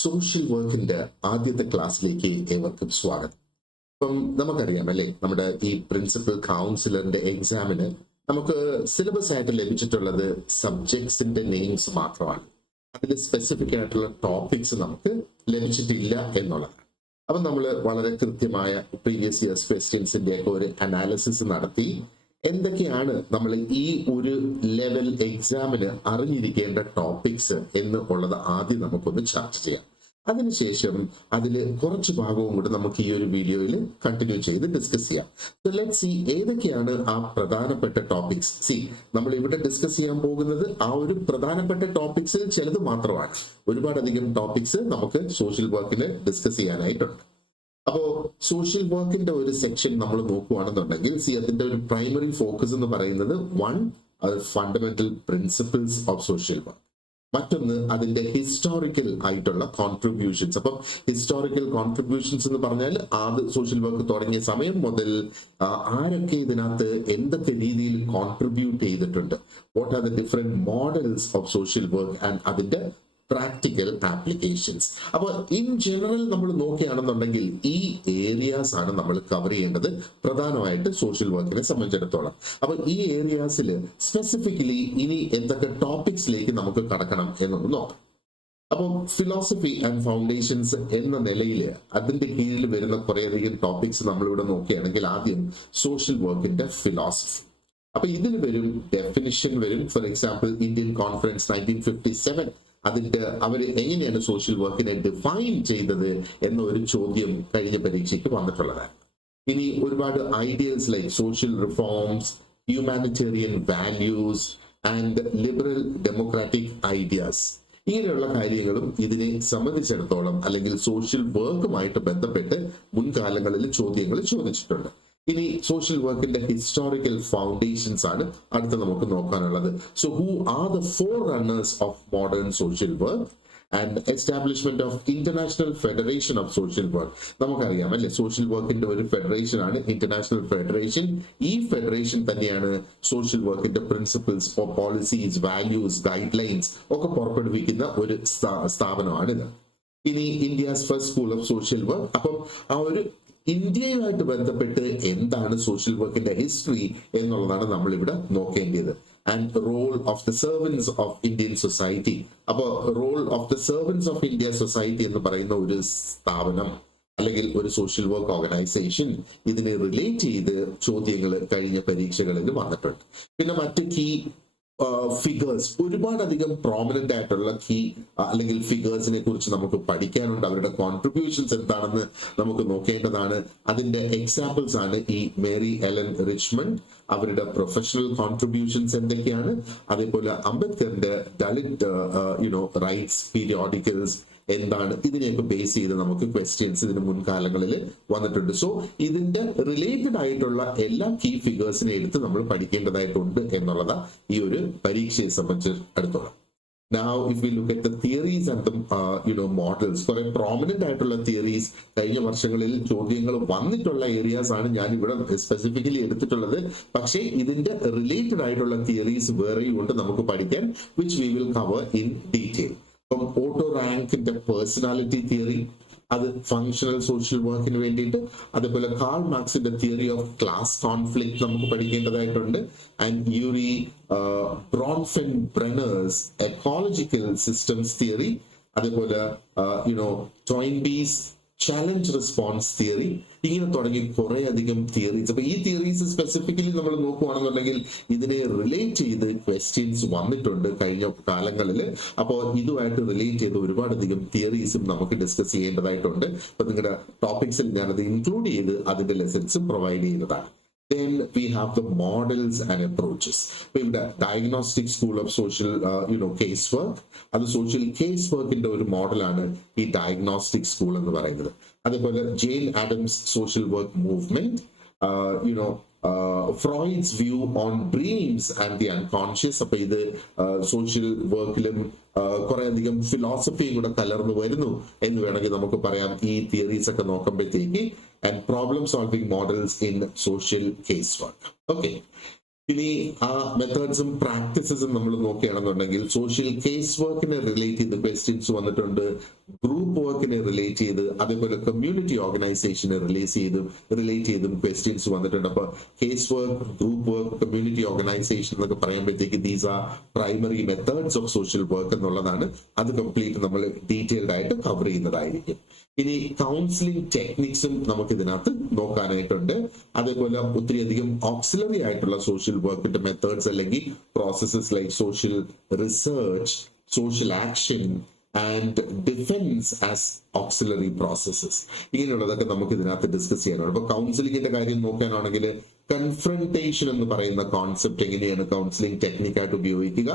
Social വർക്കിന്റെ ആദ്യത്തെ ക്ലാസ്സിലേക്ക് ഏവർക്കും സ്വാഗതം. ഇപ്പം നമുക്കറിയാം അല്ലേ, നമ്മുടെ ഈ പ്രിൻസിപ്പൽ കൗൺസിലറിന്റെ എക്സാമിന് നമുക്ക് സിലബസ് ആയിട്ട് ലഭിച്ചിട്ടുള്ളത് സബ്ജക്ട്സിന്റെ നെയിംസ് മാത്രമാണ്. അതിൽ സ്പെസിഫിക് ആയിട്ടുള്ള ടോപ്പിക്സ് നമുക്ക് ലഭിച്ചിട്ടില്ല എന്നുള്ളതാണ്. അപ്പം നമ്മൾ വളരെ കൃത്യമായ പ്രീവിയസ് ഇയേഴ്സ് ക്വസ്റ്റ്യൻസിന്റെ ഒക്കെ ഒരു അനാലിസിസ് നടത്തി എന്തൊക്കെയാണ് നമ്മൾ ഈ ഒരു ലെവൽ എക്സാമിന് അറിഞ്ഞിരിക്കേണ്ട ടോപ്പിക്സ് എന്ന് ഉള്ളത് ആദ്യം നമുക്കൊന്ന് ചർച്ച ചെയ്യാം. അതിനുശേഷം അതിൽ കുറച്ച് ഭാഗവും കൂടെ നമുക്ക് ഈ ഒരു വീഡിയോയിൽ കണ്ടിന്യൂ ചെയ്ത് ഡിസ്കസ് ചെയ്യാം. സോ ലെറ്റ്സ് സീ ഏതൊക്കെയാണ് ആ പ്രധാനപ്പെട്ട ടോപ്പിക്സ്. നമ്മൾ ഇവിടെ ഡിസ്കസ് ചെയ്യാൻ പോകുന്നത് ആ ഒരു പ്രധാനപ്പെട്ട ടോപ്പിക്സിൽ ചിലത് മാത്രമാണ്. ഒരുപാടധികം ടോപ്പിക്സ് നമുക്ക് സോഷ്യൽ വർക്കിന് ഡിസ്കസ് ചെയ്യാനായിട്ടുണ്ട്. അപ്പോ സോഷ്യൽ വർക്കിന്റെ ഒരു സെക്ഷൻ നമ്മൾ നോക്കുകയാണെന്നുണ്ടെങ്കിൽ അതിന്റെ ഒരു പ്രൈമറി ഫോക്കസ് എന്ന് പറയുന്നത് fundamental principles of social work. മറ്റൊന്ന് അതിന്റെ ഹിസ്റ്റോറിക്കൽ ആയിട്ടുള്ള കോൺട്രിബ്യൂഷൻസ്. അപ്പം ഹിസ്റ്റോറിക്കൽ കോൺട്രിബ്യൂഷൻസ് എന്ന് പറഞ്ഞാൽ സോഷ്യൽ വർക്ക് തുടങ്ങിയ സമയം മുതൽ ആരൊക്കെ ഇതിനകത്ത് എന്തൊക്കെ രീതിയിൽ കോൺട്രിബ്യൂട്ട് ചെയ്തിട്ടുണ്ട്, what are the different models of social work and അതിന്റെ പ്രാക്ടിക്കൽ ആപ്ലിക്കേഷൻസ്. അപ്പൊ ഇൻ ജനറൽ നമ്മൾ നോക്കുകയാണെന്നുണ്ടെങ്കിൽ ഈ ഏരിയാസ് ആണ് നമ്മൾ കവർ ചെയ്യേണ്ടത് പ്രധാനമായിട്ട് സോഷ്യൽ വർക്കിനെ സംബന്ധിച്ചിടത്തോളം. അപ്പൊ ഈ ഏരിയാസിൽ സ്പെസിഫിക്കലി ഇനി എന്തൊക്കെ ടോപ്പിക്സിലേക്ക് നമുക്ക് കടക്കണം എന്നൊന്ന് നോക്കാം. അപ്പോൾ ഫിലോസഫി ആൻഡ് ഫൗണ്ടേഷൻസ് എന്ന നിലയിൽ അതിന്റെ കീഴിൽ വരുന്ന കുറേയധികം ടോപ്പിക്സ് നമ്മളിവിടെ നോക്കുകയാണെങ്കിൽ ആദ്യം സോഷ്യൽ വർക്കിന്റെ ഫിലോസഫി. അപ്പൊ ഇതിൽ വരും ഡെഫിനിഷൻ വരും. ഫോർ എക്സാമ്പിൾ ഇന്ത്യൻ കോൺഫറൻസ് 1957 അതിന്റെ അവർ എങ്ങനെയാണ് സോഷ്യൽ വർക്കിനെ ഡിഫൈൻ ചെയ്തത് എന്ന ഒരു ചോദ്യം കഴിഞ്ഞ പരീക്ഷയ്ക്ക് വന്നിട്ടുള്ളതാണ്. ഇനി ഒരുപാട് ideals like social reforms, humanitarian values and liberal democratic ideas, ഇങ്ങനെയുള്ള കാര്യങ്ങളും ഇതിനെ സംബന്ധിച്ചിടത്തോളം അല്ലെങ്കിൽ സോഷ്യൽ വർക്കുമായിട്ട് ബന്ധപ്പെട്ട് മുൻകാലങ്ങളിൽ ചോദ്യങ്ങൾ ചോദിച്ചിട്ടുണ്ട്. ഇനി സോഷ്യൽ വർക്കിന്റെ ഹിസ്റ്റോറിക്കൽ ഫൗണ്ടേഷൻസ് ആണ് അടുത്ത നമുക്ക് നോക്കാനുള്ളത്. So who are the forerunners of modern social work and establishment of international federation of social work. നമുക്കറിയാം അല്ലെ, സോഷ്യൽ വർക്കിന്റെ ഒരു ഫെഡറേഷൻ ആണ് ഇന്റർനാഷണൽ ഫെഡറേഷൻ. ഈ ഫെഡറേഷൻ തന്നെയാണ് സോഷ്യൽ വർക്കിന്റെ principles, policies, values, guidelines ഒക്കെ പുറപ്പെടുവിക്കുന്ന ഒരു സ്ഥാപനമാണിത്. ഇനി India's first school of social work. അപ്പം ആ ഒരു ഇന്ത്യയുമായിട്ട് ബന്ധപ്പെട്ട് എന്താണ് സോഷ്യൽ വർക്കിന്റെ ഹിസ്റ്ററി എന്നുള്ളതാണ് നമ്മൾ ഇവിടെ നോക്കേണ്ടത്. And role of the servants of Indian society. അപ്പോ role of the servants of India society എന്ന് പറയുന്ന ഒരു സ്ഥാപനം അല്ലെങ്കിൽ ഒരു സോഷ്യൽ വർക്ക് ഓർഗനൈസേഷൻ, ഇതിനെ റിലേറ്റ് ചെയ്ത് ചോദ്യങ്ങൾ കഴിഞ്ഞ പരീക്ഷകളിൽ വന്നിട്ടുണ്ട്. പിന്നെ മറ്റ് കീ ഫിഗേഴ്സ്, ഒരുപാടധികം പ്രോമിനന്റ് ആയിട്ടുള്ള കീ അല്ലെങ്കിൽ ഫിഗേഴ്സിനെ കുറിച്ച് നമുക്ക് പഠിക്കാനുണ്ട്. അവരുടെ കോൺട്രിബ്യൂഷൻസ് എന്താണെന്ന് നമുക്ക് നോക്കേണ്ടതാണ്. അതിന്റെ എക്സാമ്പിൾസ് ആണ് ഈ മേരി എലൻ റിച്ച്മണ്ട്, അവരുടെ പ്രൊഫഷണൽ കോൺട്രിബ്യൂഷൻസ് എന്തൊക്കെയാണ്, അതേപോലെ അംബേദ്കറിന്റെ ദളിത് റൈറ്റ്സ് പീരിയോഡിക്കൽസ് എന്താണ്, ഇതിനെയൊക്കെ ബേസ് ചെയ്ത് നമുക്ക് ക്വസ്റ്റ്യൻസ് ഇതിന് മുൻകാലങ്ങളിൽ വന്നിട്ടുണ്ട്. സോ ഇതിന്റെ റിലേറ്റഡ് ആയിട്ടുള്ള എല്ലാ കീ ഫിഗേഴ്സിനെ എടുത്ത് നമ്മൾ പഠിക്കേണ്ടതായിട്ടുണ്ട് എന്നുള്ളതാണ് ഈ ഒരു പരീക്ഷയെ സംബന്ധിച്ച് അടുത്തോളം. Now, if we look at the theories and the models, കുറെ പ്രോമിനന്റ് ആയിട്ടുള്ള തിയറീസ് കഴിഞ്ഞ വർഷങ്ങളിൽ ചോദ്യങ്ങൾ വന്നിട്ടുള്ള ഏരിയാസ് ആണ് ഞാൻ ഇവിടെ സ്പെസിഫിക്കലി എടുത്തിട്ടുള്ളത്. പക്ഷേ ഇതിന്റെ റിലേറ്റഡ് ആയിട്ടുള്ള തിയറീസ് വേറെയും ഉണ്ട് നമുക്ക് പഠിക്കാൻ, which we will cover in detail. ഇപ്പം ഓട്ടോ റാങ്കിന്റെ പേഴ്സണാലിറ്റി തിയറി, അത് ഫങ്ഷണൽ സോഷ്യൽ വർക്കിന് വേണ്ടിയിട്ട്. അതേപോലെ കാൾ മാർക്സിന്റെ തിയറി ഓഫ് ക്ലാസ് കോൺഫ്ലിക്ട് നമുക്ക് പഠിക്കേണ്ടതായിട്ടുണ്ട്. And Urie Bronfenbrenner's ecological systems theory, അതേപോലെ ടോയിൻബീസ് ചാലഞ്ച് റെസ്പോൺസ് തിയറി, ഇങ്ങനെ തുടങ്ങി കുറെ അധികം തിയറീസ്. അപ്പൊ ഈ തിയറീസ് സ്പെസിഫിക്കലി നമ്മൾ നോക്കുകയാണെന്നുണ്ടെങ്കിൽ ഇതിനെ റിലേറ്റ് ചെയ്ത് ക്വസ്റ്റ്യൻസ് വന്നിട്ടുണ്ട് കഴിഞ്ഞ കാലങ്ങളിൽ. അപ്പോൾ ഇതുമായിട്ട് റിലേറ്റ് ചെയ്ത് ഒരുപാടധികം തിയറീസും നമുക്ക് ഡിസ്കസ് ചെയ്യേണ്ടതായിട്ടുണ്ട്. അപ്പൊ നിങ്ങളുടെ ടോപ്പിക്സിൽ ഞാനത് ഇൻക്ലൂഡ് ചെയ്ത് അതിന്റെ ലെസൺസും പ്രൊവൈഡ് ചെയ്യുന്നതാണ്. Then we have the models and approaches. ഇവിടെ diagnostic school of social case work, അത് സോഷ്യൽ കേസ് വർക്കിന്റെ ഒരു മോഡലാണ് ഈ ഡയഗ്നോസ്റ്റിക് സ്കൂൾ എന്ന് പറയുന്നത്. അതേപോലെ Jane Addams social work movement, Freud's view on dreams and the unconscious. അപ്പൊ ഇത് സോഷ്യൽ വർക്കിലും കുറെ അധികം ഫിലോസഫിയും കൂടെ കലർന്നു വരുന്നു എന്ന് വേണമെങ്കിൽ നമുക്ക് പറയാം ഈ തിയറീസ് ഒക്കെ നോക്കുമ്പോഴത്തേക്ക്. And problem solving models in social case work. Okay, ഇനി ആ മെത്തേഡ്സും പ്രാക്ടീസസും നമ്മൾ നോക്കുകയാണെന്നുണ്ടെങ്കിൽ സോഷ്യൽ കേസ് വർക്കിനെ റിലേറ്റ് ചെയ്ത് ക്വസ്റ്റ്യൻസ് വന്നിട്ടുണ്ട്, ഗ്രൂപ്പ് വർക്കിനെ റിലേറ്റ് ചെയ്ത്, അതേപോലെ കമ്മ്യൂണിറ്റി ഓർഗനൈസേഷനെ റിലേറ്റ് ചെയ്തും ക്വസ്റ്റ്യൻസ് വന്നിട്ടുണ്ട്. അപ്പൊ case work, group work, community organisation എന്നൊക്കെ പറയുമ്പോഴത്തേക്ക് these are primary methods of social work എന്നുള്ളതാണ്. അത് കംപ്ലീറ്റ് നമ്മൾ ഡീറ്റെയിൽഡ് ആയിട്ട് കവർ ചെയ്യുന്നതായിരിക്കും. ഇനി കൗൺസിലിംഗ് ടെക്നിക്സും നമുക്ക് ഇതിനകത്ത് നോക്കാനായിട്ടുണ്ട്. അതേപോലെ ഒത്തിരിയധികം ഓക്സിലറി ആയിട്ടുള്ള സോഷ്യൽ വർക്കിന്റെ മെത്തേഡ്സ് അല്ലെങ്കിൽ processes like social research, social action and defence as auxiliary processes, ഇങ്ങനെയുള്ളതൊക്കെ നമുക്ക് ഇതിനകത്ത് ഡിസ്കസ് ചെയ്യാനാണ്. അപ്പൊ കൗൺസിലിംഗിന്റെ കാര്യം നോക്കാനാണെങ്കിൽ കൺഫ്രണ്ടേഷൻ എന്ന് പറയുന്ന കോൺസെപ്റ്റ് എങ്ങനെയാണ് കൗൺസിലിംഗ് ടെക്നിക്കായിട്ട് ഉപയോഗിക്കുക,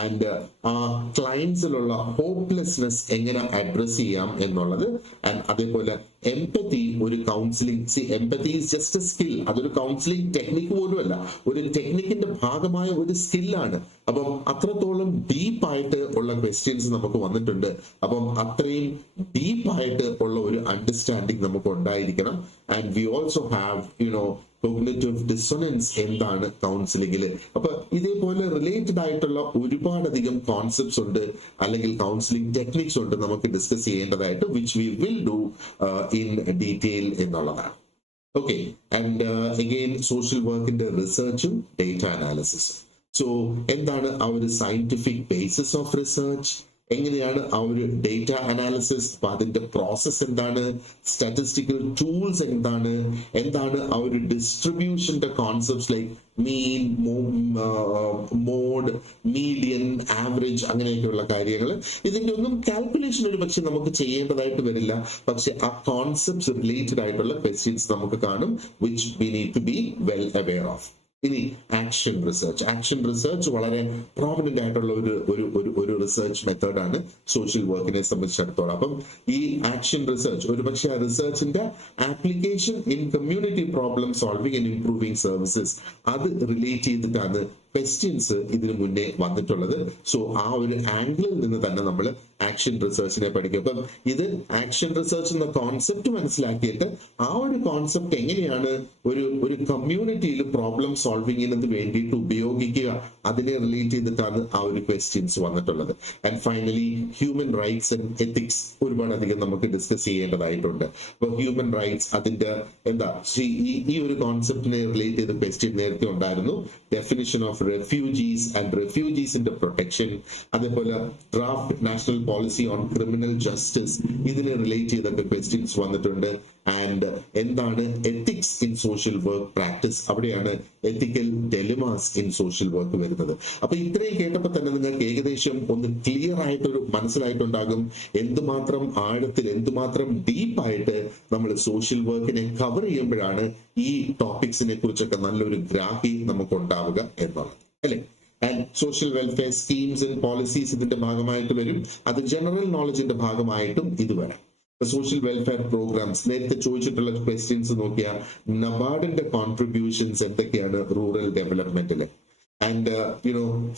ആൻഡ് ആ ക്ലയൻസിലുള്ള ഹോപ്പ്ലെസ്നെസ് എങ്ങനെ അഡ്രസ് ചെയ്യാം എന്നുള്ളത്, ആൻഡ് അതേപോലെ എംപതി ഒരു counselling, empathy is just A skill, അതൊരു കൗൺസിലിംഗ് ടെക്നിക്ക് പോലുമല്ല, ഒരു ടെക്നിക്കിന്റെ ഭാഗമായ ഒരു സ്കില്ലാണ്. അപ്പം അത്രത്തോളം ഡീപ്പായിട്ട് ഉള്ള ക്വസ്റ്റ്യൻസ് നമുക്ക് വന്നിട്ടുണ്ട്. അപ്പം അത്രയും ഡീപ്പായിട്ട് ഉള്ള ഒരു അണ്ടർസ്റ്റാൻഡിങ് നമുക്ക് ഉണ്ടായിരിക്കണം. And we also have cognitive dissonance എന്താണ് കൗൺസിലിംഗിൽ. അപ്പൊ ഇതേപോലെ റിലേറ്റഡ് ആയിട്ടുള്ള ഒരുപാടധികം കോൺസെപ്റ്റ്സ് ഉണ്ട്, അല്ലെങ്കിൽ കൗൺസിലിംഗ് ടെക്നിക്സ് ഉണ്ട് നമുക്ക് ഡിസ്കസ് ചെയ്യേണ്ടതായിട്ട്, which we will do in detail എന്നുള്ളതാണ്. ഓക്കെ, ആൻഡ് അഗെയിൻ സോഷ്യൽ വർക്കിന്റെ റിസർച്ചും ഡേറ്റ അനാലിസിസും. സോ എന്താണ് ആ ഒരു സയന്റിഫിക് ബേസിസ് ഓഫ് റിസർച്ച്, എങ്ങനെയാണ് ആ ഒരു ഡേറ്റ അനാലിസിസ്, അപ്പൊ അതിന്റെ പ്രോസസ് എന്താണ്, സ്റ്റാറ്റിസ്റ്റിക്കൽ ടൂൾസ് എന്താണ് ആ ഒരു ഡിസ്ട്രിബ്യൂഷന്റെ കോൺസെപ്റ്റ്സ് ലൈക്ക് മീൻ, മോഡ്, മീഡിയൻ, ആവറേജ്, അങ്ങനെയൊക്കെയുള്ള കാര്യങ്ങൾ. ഇതിന്റെ ഒന്നും കാൽക്കുലേഷൻ ഒരു പക്ഷെ നമുക്ക് ചെയ്യേണ്ടതായിട്ട് വരില്ല, പക്ഷെ ആ കോൺസെപ്റ്റ്സ് റിലേറ്റഡ് ആയിട്ടുള്ള ക്വസ്റ്റ്യൻസ് നമുക്ക് കാണും, which we need to be well aware of. ഇനി ആക്ഷൻ റിസർച്ച് വളരെ പ്രോമിനന്റ് ആയിട്ടുള്ള ഒരു റിസർച്ച് മെത്തേഡാണ് സോഷ്യൽ വർക്കിനെ സംബന്ധിച്ചിടത്തോളം. അപ്പം ഈ ആക്ഷൻ റിസർച്ച് ഒരുപക്ഷെ ആ റിസർച്ചിന്റെ application in community problem solving and improving services അത് റിലേറ്റ് ചെയ്തിട്ടാണ് ക്വസ്റ്റ്യൻസ് ഇതിനു മുന്നേ വന്നിട്ടുള്ളത്. സോ ആ ഒരു ആംഗിളിൽ നിന്ന് തന്നെ നമ്മൾ ആക്ഷൻ റിസർച്ചിനെ പഠിക്കും. അപ്പം ഇത് ആക്ഷൻ റിസർച്ച് എന്ന കോൺസെപ്റ്റ് മനസ്സിലാക്കിയിട്ട് ആ ഒരു കോൺസെപ്റ്റ് എങ്ങനെയാണ് ഒരു കമ്മ്യൂണിറ്റിയിൽ പ്രോബ്ലം സോൾവിങ്ങിന് വേണ്ടിയിട്ട് ഉപയോഗിക്കുക, അതിനെ റിലേറ്റ് ചെയ്തിട്ടാണ് ആ ഒരു ക്വസ്റ്റ്യൻസ് വന്നിട്ടുള്ളത്. And finally human rights and ethics ഒരുപാടധികം നമുക്ക് ഡിസ്കസ് ചെയ്യേണ്ടതായിട്ടുണ്ട്. അപ്പൊ ഹ്യൂമൻ റൈറ്റ്സ് അതിന്റെ ഈ ഒരു കോൺസെപ്റ്റിനെ റിലേറ്റ് ചെയ്ത ക്വസ്റ്റ്യൻ നേരത്തെ ഉണ്ടായിരുന്നു. Definition of refugees and refugees in the protection, അതേപോലെ draft national policy on criminal justice, ഇതിനെ റിലേറ്റ് ചെയ്തൊക്കെ ക്വസ്റ്റ്യൻസ് വന്നിട്ടുണ്ട്. ആൻഡ് എന്താണ് ethics in social work practice, അവിടെയാണ് എത്തിക്കൽ ഡെലിമാസ് ഇൻ സോഷ്യൽ വർക്ക് വരുന്നത്. അപ്പൊ ഇത്രയും കേട്ടപ്പോൾ തന്നെ നിങ്ങൾക്ക് ഏകദേശം ഒന്ന് ക്ലിയർ ആയിട്ടൊരു മനസ്സിലായിട്ടുണ്ടാകും എന്തുമാത്രം ആഴത്തിൽ, എന്തുമാത്രം ഡീപ്പായിട്ട് നമ്മൾ സോഷ്യൽ വർക്കിനെ കവർ ചെയ്യുമ്പോഴാണ് ഈ ടോപ്പിക്സിനെ കുറിച്ചൊക്കെ നല്ലൊരു ഗ്രാഹി നമുക്ക് ഉണ്ടാവുക എന്നുള്ളത്, അല്ലെ? And social welfare schemes and policies ഇതിന്റെ ഭാഗമായിട്ട് വരും. അത് ജനറൽ നോളജിന്റെ ഭാഗമായിട്ടും ഇത് വരാം. സോഷ്യൽ വെൽഫെയർ പ്രോഗ്രാംസ് നേരത്തെ ചോദിച്ചിട്ടുള്ള ക്വസ്റ്റ്യൻസ് നോക്കിയാൽ നബാർഡിന്റെ കോൺട്രിബ്യൂഷൻസ് എന്തൊക്കെയാണ് റൂറൽ ഡെവലപ്മെന്റില്, and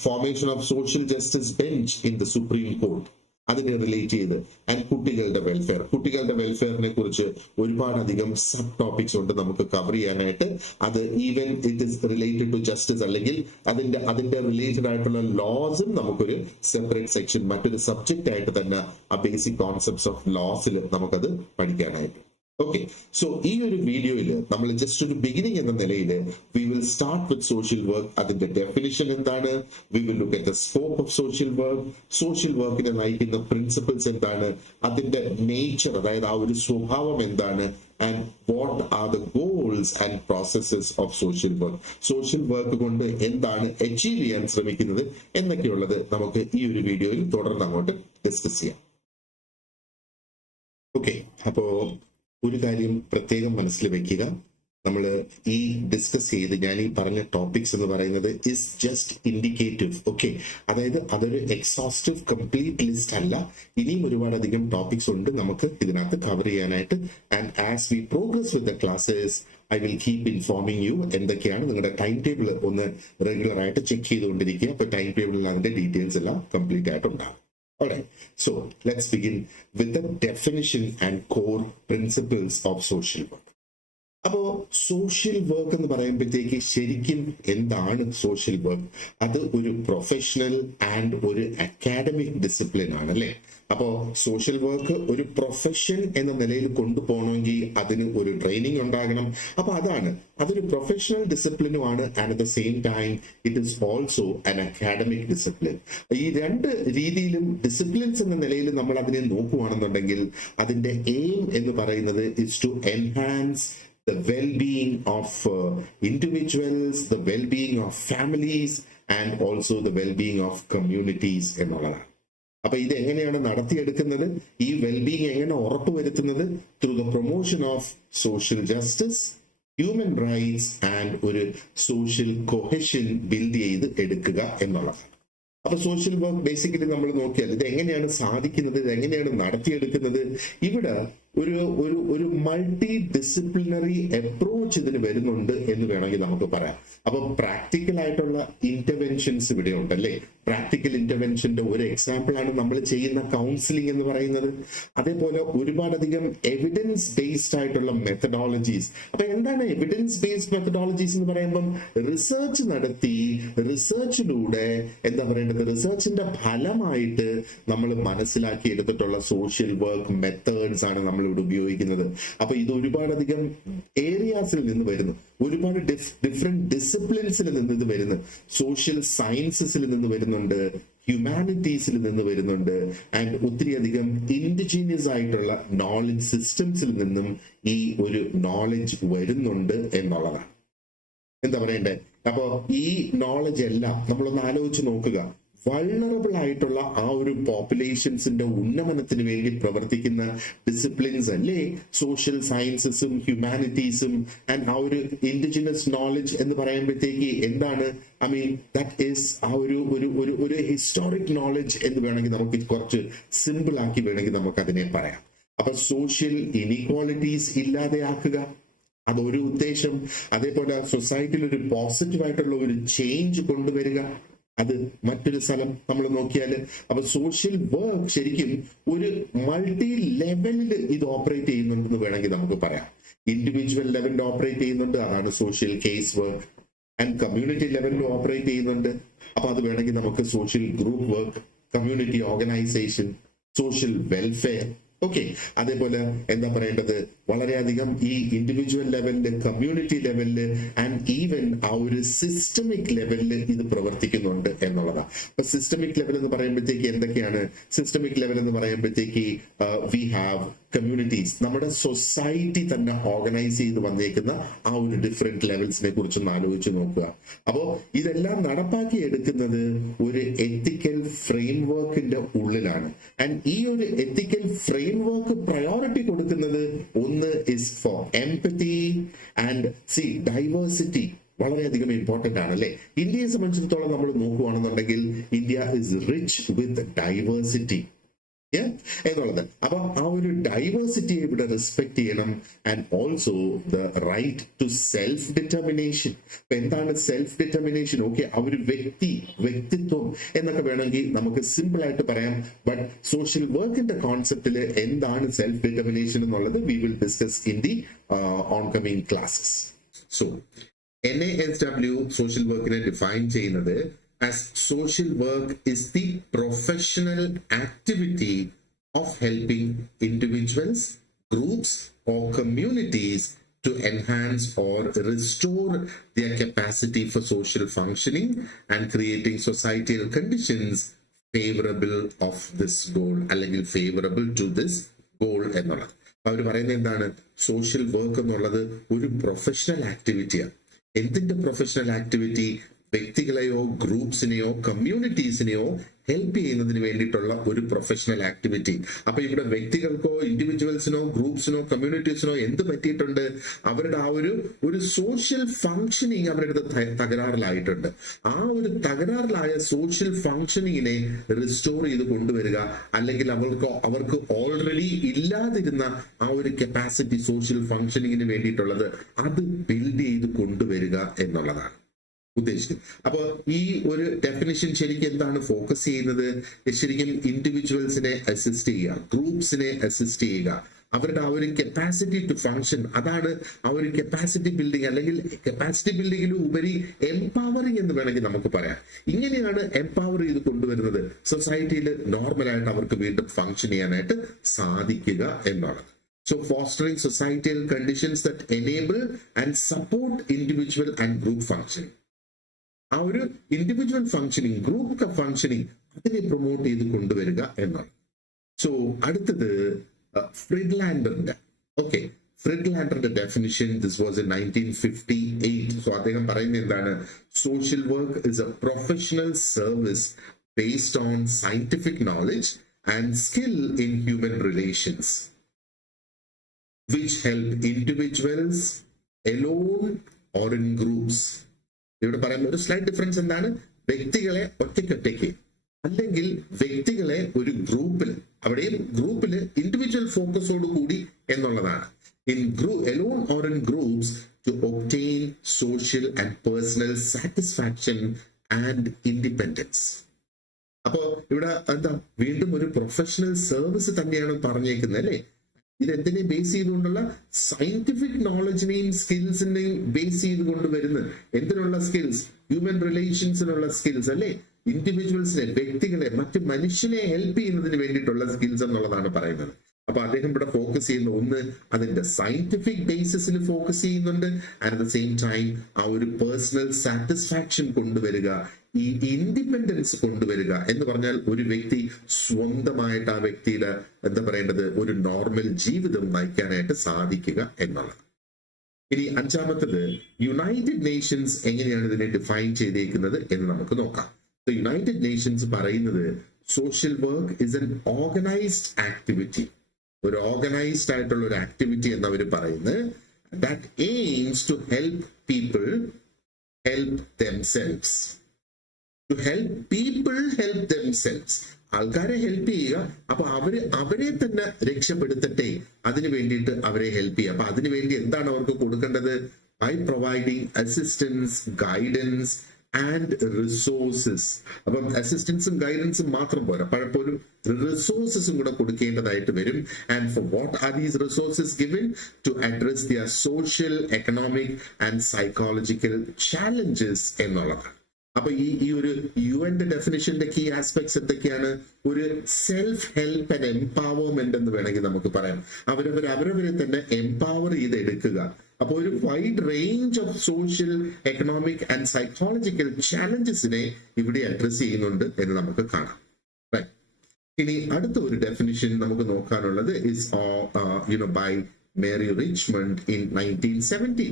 formation of social justice bench in the supreme court, അതിനെ റിലേറ്റ് ചെയ്ത്, ആൻഡ് കുട്ടികളുടെ വെൽഫെയറിനെ കുറിച്ച് ഒരുപാടധികം സബ് ടോപ്പിക്സ് ഉണ്ട് നമുക്ക് കവർ ചെയ്യാനായിട്ട്. അത് even it is related to justice, അല്ലെങ്കിൽ അതിന്റെ റിലേറ്റഡ് ആയിട്ടുള്ള ലോസും നമുക്കൊരു സെപ്പറേറ്റ് സെക്ഷൻ, മറ്റൊരു സബ്ജക്റ്റ് ആയിട്ട് തന്നെ ആ ബേസിക് കോൺസെപ്റ്റ്സ് ഓഫ് ലോസിൽ നമുക്കത് പഠിക്കാനായിട്ട്. ഓക്കെ, സോ ഈ ഒരു വീഡിയോയിൽ നമ്മൾ ജസ്റ്റ് ഒരു ബിഗിനിങ് എന്ന നിലയിൽ we will start with social work. അതിന്റെ ഡെഫിനിഷൻ എന്താണ്, we will look at the scope of social വർക്കിനെ നയിക്കുന്ന പ്രിൻസിപ്പിൾസ് എന്താണ്, അതിന്റെ നേച്ചർ, അതായത് ആ ഒരു സ്വഭാവം എന്താണ്, and what are the goals and processes of social work കൊണ്ട് എന്താണ് അച്ചീവ് ചെയ്യാൻ ശ്രമിക്കുന്നത് എന്നൊക്കെയുള്ളത് നമുക്ക് ഈ ഒരു വീഡിയോയിൽ തുടർന്ന് അങ്ങോട്ട് ഡിസ്കസ് ചെയ്യാം. ഓക്കെ, അപ്പോ ഒരു കാര്യം പ്രത്യേകം മനസ്സിൽ വെക്കുക, നമ്മൾ ഈ ഡിസ്കസ് ചെയ്ത് ഞാൻ ഈ പറഞ്ഞ ടോപ്പിക്സ് എന്ന് പറയുന്നത് ഇസ് ജസ്റ്റ് ഇൻഡിക്കേറ്റീവ്. ഓക്കെ, അതായത് അതൊരു എക്സോസ്റ്റീവ് കംപ്ലീറ്റ് ലിസ്റ്റ് അല്ല. ഇനിയും ഒരുപാടധികം ടോപ്പിക്സ് ഉണ്ട് നമുക്ക് ഇതിനകത്ത് കവർ ചെയ്യാനായിട്ട്. And as we progress with the classes I will keep informing you എന്തൊക്കെയാണ്. നിങ്ങളുടെ ടൈം ടേബിൾ ഒന്ന് റെഗുലർ ആയിട്ട് ചെക്ക് ചെയ്തുകൊണ്ടിരിക്കുക. അപ്പൊ ടൈം ടേബിളിൽ അതിന്റെ ഡീറ്റെയിൽസ് എല്ലാം കംപ്ലീറ്റ് ആയിട്ടുണ്ടാകും. Alright, so let's begin with the definition and core principles of social work. അപ്പോ സോഷ്യൽ വർക്ക് എന്ന് പറയുമ്പോഴത്തേക്ക് ശരിക്കും എന്താണ് സോഷ്യൽ വർക്ക്? അത് ഒരു പ്രൊഫഷണൽ ആൻഡ് ഒരു അക്കാഡമിക് ഡിസിപ്ലിൻ ആണ് അല്ലെ. അപ്പോ സോഷ്യൽ വർക്ക് ഒരു പ്രൊഫഷൻ എന്ന നിലയിൽ കൊണ്ടുപോകണമെങ്കിൽ അതിന് ഒരു ട്രെയിനിങ് ഉണ്ടാകണം. അപ്പൊ അതൊരു പ്രൊഫഷണൽ ഡിസിപ്ലിനുമാണ് and at the same time it is also an academic discipline. ഈ രണ്ട് രീതിയിലും ഡിസിപ്ലിൻസ് എന്ന നിലയിൽ നമ്മൾ അതിനെ നോക്കുകയാണെന്നുണ്ടെങ്കിൽ അതിന്റെ എയിം എന്ന് പറയുന്നത് is to enhance the well-being of individuals, the well-being of families, and also the well-being of communities എന്നുള്ളതാണ്. അപ്പൊ ഇത് എങ്ങനെയാണ് നടത്തിയെടുക്കുന്നത്? ഈ വെൽബീങ് എങ്ങനെ ഉറപ്പുവരുത്തുന്നത്? Through the promotion of social justice, human rights and ഒരു സോഷ്യൽ കൊഹഷൻ ബിൽഡ് ചെയ്ത് എടുക്കുക എന്നുള്ളതാണ്. അപ്പൊ സോഷ്യൽ വർക്ക് ബേസിക്കലി നമ്മൾ നോക്കിയാൽ ഇത് എങ്ങനെയാണ് സാധിക്കുന്നത്, ഇത് എങ്ങനെയാണ് നടത്തിയെടുക്കുന്നത്? ഇവിടെ ഒരു മൾട്ടി ഡിസിപ്ലിനറി അപ്രോച്ച് ഇതിന് വരുന്നുണ്ട് എന്ന് വേണമെങ്കിൽ നമുക്ക് പറയാം. അപ്പൊ പ്രാക്ടിക്കൽ ആയിട്ടുള്ള ഇന്റർവെൻഷൻസ് ഇവിടെ ഉണ്ടല്ലേ. പ്രാക്ടിക്കൽ ഇന്റർവെൻഷന്റെ ഒരു എക്സാമ്പിൾ ആണ് നമ്മൾ ചെയ്യുന്ന കൗൺസിലിംഗ് എന്ന് പറയുന്നത്. അതേപോലെ ഒരുപാടധികം എവിഡൻസ് ബേസ്ഡ് ആയിട്ടുള്ള മെത്തഡോളജീസ്. അപ്പൊ എന്താണ് എവിഡൻസ് ബേസ്ഡ് മെത്തഡോളജീസ് എന്ന് പറയുമ്പം റിസർച്ച് നടത്തി റിസർച്ചിലൂടെ എന്താ പറയേണ്ടത്, റിസർച്ചിന്റെ ഫലമായിട്ട് നമ്മൾ മനസ്സിലാക്കി എടുത്തിട്ടുള്ള സോഷ്യൽ വർക്ക് മെത്തേഡ്സ് ആണ് നമ്മൾ ഇവിടെ ഉപയോഗിക്കുന്നത്. അപ്പൊ ഇത് ഒരുപാടധികം ഏരിയാസിൽ നിന്ന് വരുന്നു, ഒരുപാട് ഡിഫറെന്റ് ഡിസിപ്ലിൻസിൽ നിന്ന് ഇത് വരുന്നു. സോഷ്യൽ സയൻസസിൽ നിന്ന് വരുന്നുണ്ട്, ഹ്യൂമാനിറ്റീസിൽ നിന്ന് വരുന്നുണ്ട്, ആൻഡ് ഒത്തിരി അധികം ഇൻഡിജീനിയസ് ആയിട്ടുള്ള നോളജ് സിസ്റ്റംസിൽ നിന്നും ഈ ഒരു നോളജ് വരുന്നുണ്ട് എന്നുള്ളതാണ്. എന്താ പറയണ്ടേ? അപ്പൊ ഈ നോളജ് എല്ലാം നമ്മളൊന്ന് ആലോചിച്ച് നോക്കുക. വൾണറബിൾ ആയിട്ടുള്ള ആ ഒരു പോപ്പുലേഷൻസിന്റെ ഉന്നമനത്തിന് വേണ്ടി പ്രവർത്തിക്കുന്ന ഡിസിപ്ലിൻസ് അല്ലേ സോഷ്യൽ സയൻസസും ഹ്യൂമാനിറ്റീസും. ആൻഡ് ആ ഒരു ഇൻഡിജിനസ് നോളജ് എന്ന് പറയുമ്പോഴത്തേക്ക് എന്താണ്? ഐ മീൻ ദാറ്റ് ഈസ് ആ ഒരു ഹിസ്റ്റോറിക് നോളജ് എന്ന് വേണമെങ്കിൽ നമുക്ക് കുറച്ച് സിമ്പിൾ ആക്കി വേണമെങ്കിൽ നമുക്ക് അതിനെ പറയാം. അപ്പൊ സോഷ്യൽ ഇനീക്വാളിറ്റീസ് ഇല്ലാതെയാക്കുക, അതൊരു ഉദ്ദേശം. അതേപോലെ സൊസൈറ്റിയിൽ ഒരു പോസിറ്റീവ് ആയിട്ടുള്ള ഒരു ചേഞ്ച് കൊണ്ടുവരിക, അത് മറ്റൊരു സ്ഥലം നമ്മൾ നോക്കിയാൽ. അപ്പൊ സോഷ്യൽ വർക്ക് ശരിക്കും ഒരു മൾട്ടി ലെവലിൽ ഇത് ഓപ്പറേറ്റ് ചെയ്യുന്നുണ്ടെന്ന് വേണമെങ്കിൽ നമുക്ക് പറയാം. ഇൻഡിവിജ്വൽ ലെവലിൽ ഓപ്പറേറ്റ് ചെയ്യുന്നുണ്ട്, അതാണ് social case work. And community ലെവലിൽ ഓപ്പറേറ്റ് ചെയ്യുന്നുണ്ട്, അപ്പൊ അത് വേണമെങ്കിൽ നമുക്ക് social group work, community organisation, social welfare. Okay, അതേപോലെ എന്താ പറയേണ്ടത്, വളരെയധികം ഈ ഇൻഡിവിജ്വൽ ലെവലില്, കമ്മ്യൂണിറ്റി ലെവലില് ആൻഡ് ഈവൻ ആ ഒരു സിസ്റ്റമിക് ലെവലില് ഇത് പ്രവർത്തിക്കുന്നുണ്ട് എന്നുള്ളതാണ്. അപ്പൊ സിസ്റ്റമിക് ലെവൽ എന്ന് പറയുമ്പോഴത്തേക്ക് എന്തൊക്കെയാണ്? സിസ്റ്റമിക് ലെവൽ എന്ന് പറയുമ്പോഴത്തേക്ക് വി ഹാവ് കമ്മ്യൂണിറ്റീസ്, നമ്മുടെ സൊസൈറ്റി തന്നെ ഓർഗനൈസ് ചെയ്ത് വന്നേക്കുന്ന ആ ഒരു ഡിഫറെന്റ് ലെവൽസിനെ കുറിച്ചൊന്ന് ആലോചിച്ച് നോക്കുക. അപ്പോ ഇതെല്ലാം നടപ്പാക്കി എടുക്കുന്നത് ഒരു എത്തിക്കൽ ഫ്രെയിം വർക്കിന്റെ ഉള്ളിലാണ്. ആൻഡ് ഈ ഒരു എത്തിക്കൽ ഫ്രെയിം വർക്ക് പ്രയോറിറ്റി കൊടുക്കുന്നത് ഒന്ന് is for empathy and diversity. വളരെയധികം ഇമ്പോർട്ടന്റ് ആണ് അല്ലെ. ഇന്ത്യയെ സംബന്ധിച്ചിടത്തോളം നമ്മൾ നോക്കുകയാണെന്നുണ്ടെങ്കിൽ India is rich with diversity എന്നുള്ളത്. അപ്പൊ ആ ഒരു ഡൈവേഴ്സിറ്റിയെ ഇവിടെ റെസ്പെക്ട് ചെയ്യണം. And also the right to self determination. എന്താണ് സെൽഫ് ഡിറ്റർമിനേഷൻ? ഓക്കെ, ആ ഒരു വ്യക്തിത്വം എന്നൊക്കെ വേണമെങ്കിൽ നമുക്ക് സിമ്പിൾ ആയിട്ട് പറയാം. ബട്ട് സോഷ്യൽ വർക്കിന്റെ കോൺസെപ്റ്റില് എന്താണ് സെൽഫ് ഡിറ്റർമിനേഷൻ എന്നുള്ളത് we will discuss in the oncoming classes. So NASW social വർക്കിനെ ഡിഫൈൻ ചെയ്യുന്നത് as social work is the professional activity of helping individuals, groups or communities to enhance or restore their capacity for social functioning and creating societal conditions favorable of this goal, അല്ലെങ്കിൽ favorable to this goal എന്നുള്ളത്. അവർ പറയുന്നത് എന്താണ്? Social work എന്നുള്ളത് ഒരു professional ആക്ടിവിറ്റിയാണ്. എന്തിന്റെ professional activity? വ്യക്തികളെയോ ഗ്രൂപ്പ്സിനെയോ കമ്മ്യൂണിറ്റീസിനെയോ help ചെയ്യുന്നതിന് വേണ്ടിയിട്ടുള്ള ഒരു പ്രൊഫഷണൽ ആക്ടിവിറ്റി. അപ്പൊ ഇവിടെ വ്യക്തികൾക്കോ ഇൻഡിവിജ്വൽസിനോ ഗ്രൂപ്പ്സിനോ കമ്മ്യൂണിറ്റീസിനോ എന്ത് പറ്റിയിട്ടുണ്ട്? അവരുടെ ആ ഒരു സോഷ്യൽ ഫങ്ഷനിങ് അവരുടെ തകരാറിലായിട്ടുണ്ട്. ആ ഒരു തകരാറിലായ സോഷ്യൽ ഫങ്ഷനിങ്ങിനെ റിസ്റ്റോർ ചെയ്ത് കൊണ്ടുവരിക, അല്ലെങ്കിൽ അവർക്ക് ഓൾറെഡി ഇല്ലാതിരുന്ന ആ ഒരു കപ്പാസിറ്റി സോഷ്യൽ ഫങ്ഷനിങ്ങിന് വേണ്ടിയിട്ടുള്ളത് അത് ബിൽഡ് ചെയ്ത് കൊണ്ടുവരിക എന്നുള്ളതാണ് ഉദ്ദേശിക്കുന്നത്. അപ്പൊ ഈ ഒരു ഡെഫിനിഷൻ ശരിക്കും എന്താണ് ഫോക്കസ് ചെയ്യുന്നത്? ശരിക്കും ഇൻഡിവിജ്വൽസിനെ അസിസ്റ്റ് ചെയ്യുക, ഗ്രൂപ്പ്സിനെ അസിസ്റ്റ് ചെയ്യുക, അവരുടെ ആ ഒരു കപ്പാസിറ്റി ടു ഫങ്ഷൻ, അതാണ് ആ ഒരു കപ്പാസിറ്റി ബിൽഡിംഗ്, അല്ലെങ്കിൽ കപ്പാസിറ്റി ബിൽഡിങ്ങിലും ഉപരി എംപവറിംഗ് എന്ന് വേണമെങ്കിൽ നമുക്ക് പറയാം. ഇങ്ങനെയാണ് എംപവർ ചെയ്ത് കൊണ്ടുവരുന്നത് സൊസൈറ്റിയിൽ നോർമലായിട്ട് അവർക്ക് വീണ്ടും ഫങ്ഷൻ ചെയ്യാനായിട്ട് സാധിക്കുക എന്നാണ്. So fostering societal conditions that enable and support individual and group functioning. ആ ഒരു ഇൻഡിവിജ്വൽ ഫങ്ഷനിങ്, ഗ്രൂപ്പ് ഫങ്ഷനിങ് അതിനെ പ്രൊമോട്ട് ചെയ്ത് കൊണ്ടുവരിക എന്നാണ്. സോ അടുത്തത് ഫ്രിഡ്ലാൻഡറിന്റെ ഫ്രിഡ്ലാൻഡറിന്റെ definition, this was in 1958. So അദ്ദേഹം പറയുന്നത് എന്താണ്? Social work is a professional service based on scientific knowledge and skill in human relations which help individuals alone or in groups. ഇവിടെ പറയുന്ന ഒരു സ്ലൈറ്റ് ഡിഫറൻസ് എന്താണ്? വ്യക്തികളെ ഒറ്റയ്ക്കൊറ്റയ്ക്ക് അല്ലെങ്കിൽ വ്യക്തികളെ ഒരു ഗ്രൂപ്പിൽ, അവിടെയും ഗ്രൂപ്പിൽ ഇൻഡിവിജ്വൽ ഫോക്കസോട് കൂടി എന്നുള്ളതാണ്. In alone or in groups to obtain social and personal satisfaction and independence. അപ്പോ ഇവിടെ എന്താ, വീണ്ടും ഒരു പ്രൊഫഷണൽ സർവീസ് തന്നെയാണ് പറഞ്ഞേക്കുന്നത് അല്ലേ? ഇതെന്തിനെ ബേസ് ചെയ്തുകൊണ്ടുള്ള സയന്റിഫിക് നോളജിനെയും സ്കിൽസിനെയും ബേസ് ചെയ്തുകൊണ്ട് വരുന്നത്. എന്തിനുള്ള സ്കിൽസ്? ഹ്യൂമൻ റിലേഷൻസിനുള്ള സ്കിൽസ് അല്ലെ? ഇൻഡിവിജ്വൽസിനെ, വ്യക്തികളെ, മറ്റു മനുഷ്യനെ ഹെൽപ്പ് ചെയ്യുന്നതിന് വേണ്ടിയിട്ടുള്ള സ്കിൽസ് എന്നുള്ളതാണ് പറയുന്നത്. അപ്പൊ അദ്ദേഹം ഇവിടെ ഫോക്കസ് ചെയ്യുന്ന ഒന്ന് അതിന്റെ സയന്റിഫിക് ബേസിസിൽ ഫോക്കസ് ചെയ്യുന്നുണ്ട്. അറ്റ് ദ സെയിം ടൈം ആ ഒരു പേഴ്സണൽ സാറ്റിസ്ഫാക്ഷൻ കൊണ്ടുവരിക, ഈ ഇൻഡിപെൻഡൻസ് കൊണ്ടുവരിക എന്ന് പറഞ്ഞാൽ ഒരു വ്യക്തി സ്വന്തമായിട്ട് ആ വ്യക്തിയുടെ എന്താ പറയേണ്ടത്, ഒരു നോർമൽ ജീവിതം നയിക്കാനായിട്ട് സാധിക്കുക എന്നുള്ളത്. ഇനി അഞ്ചാമത്തത്, യുണൈറ്റഡ് നേഷൻസ് എങ്ങനെയാണ് ഇതിനെ ഡിഫൈൻ ചെയ്തേക്കുന്നത് എന്ന് നമുക്ക് നോക്കാം. യുണൈറ്റഡ് നേഷൻസ് പറയുന്നത് social work is an organised activity, ഒരു ഓർഗനൈസ്ഡ് ആയിട്ടുള്ള ഒരു ആക്ടിവിറ്റി എന്ന് അവർ പറയുന്നത്, that aims to help people help themselves. To help people help themselves, ആൾക്കാരെ ഹെൽപ്പ് ചെയ്യുക, അപ്പൊ അവരെ തന്നെ രക്ഷപ്പെടുത്തട്ടെ, അതിനു വേണ്ടിയിട്ട് അവരെ ഹെൽപ്പ് ചെയ്യുക. അപ്പൊ അതിനുവേണ്ടി എന്താണ് അവർക്ക് കൊടുക്കേണ്ടത്? By providing assistance, guidance and resources. അപ്പം അസിസ്റ്റൻസും ഗൈഡൻസും മാത്രം പോരാ, പലപ്പോഴും റിസോഴ്സസും കൂടെ കൊടുക്കേണ്ടതായിട്ട് വരും. And for what are these resources given? To address their social, economic and psychological challenges എന്നുള്ളതാണ്. അപ്പൊ ഈ ഒരു യുഎന്റെ ഡെഫിനിഷന്റെ കീ ആസ്പെക്ട്സ് എന്തൊക്കെയാണ്? ഒരു സെൽഫ് ഹെൽപ്പ് ആൻഡ് എംപവർമെന്റ് എന്ന് വേണമെങ്കിൽ നമുക്ക് പറയാം. അവരവരെ തന്നെ എംപവർ ചെയ്തെടുക്കുക. അപ്പോൾ ഒരു wide range of social, economic and psychological ചാലഞ്ചസിനെ ഇവിടെ അഡ്രസ് ചെയ്യുന്നുണ്ട് എന്ന് നമുക്ക് കാണാം. ഇനി അടുത്ത ഒരു ഡെഫിനിഷൻ നമുക്ക് നോക്കാനുള്ളത് is by Mary Richmond in 1970.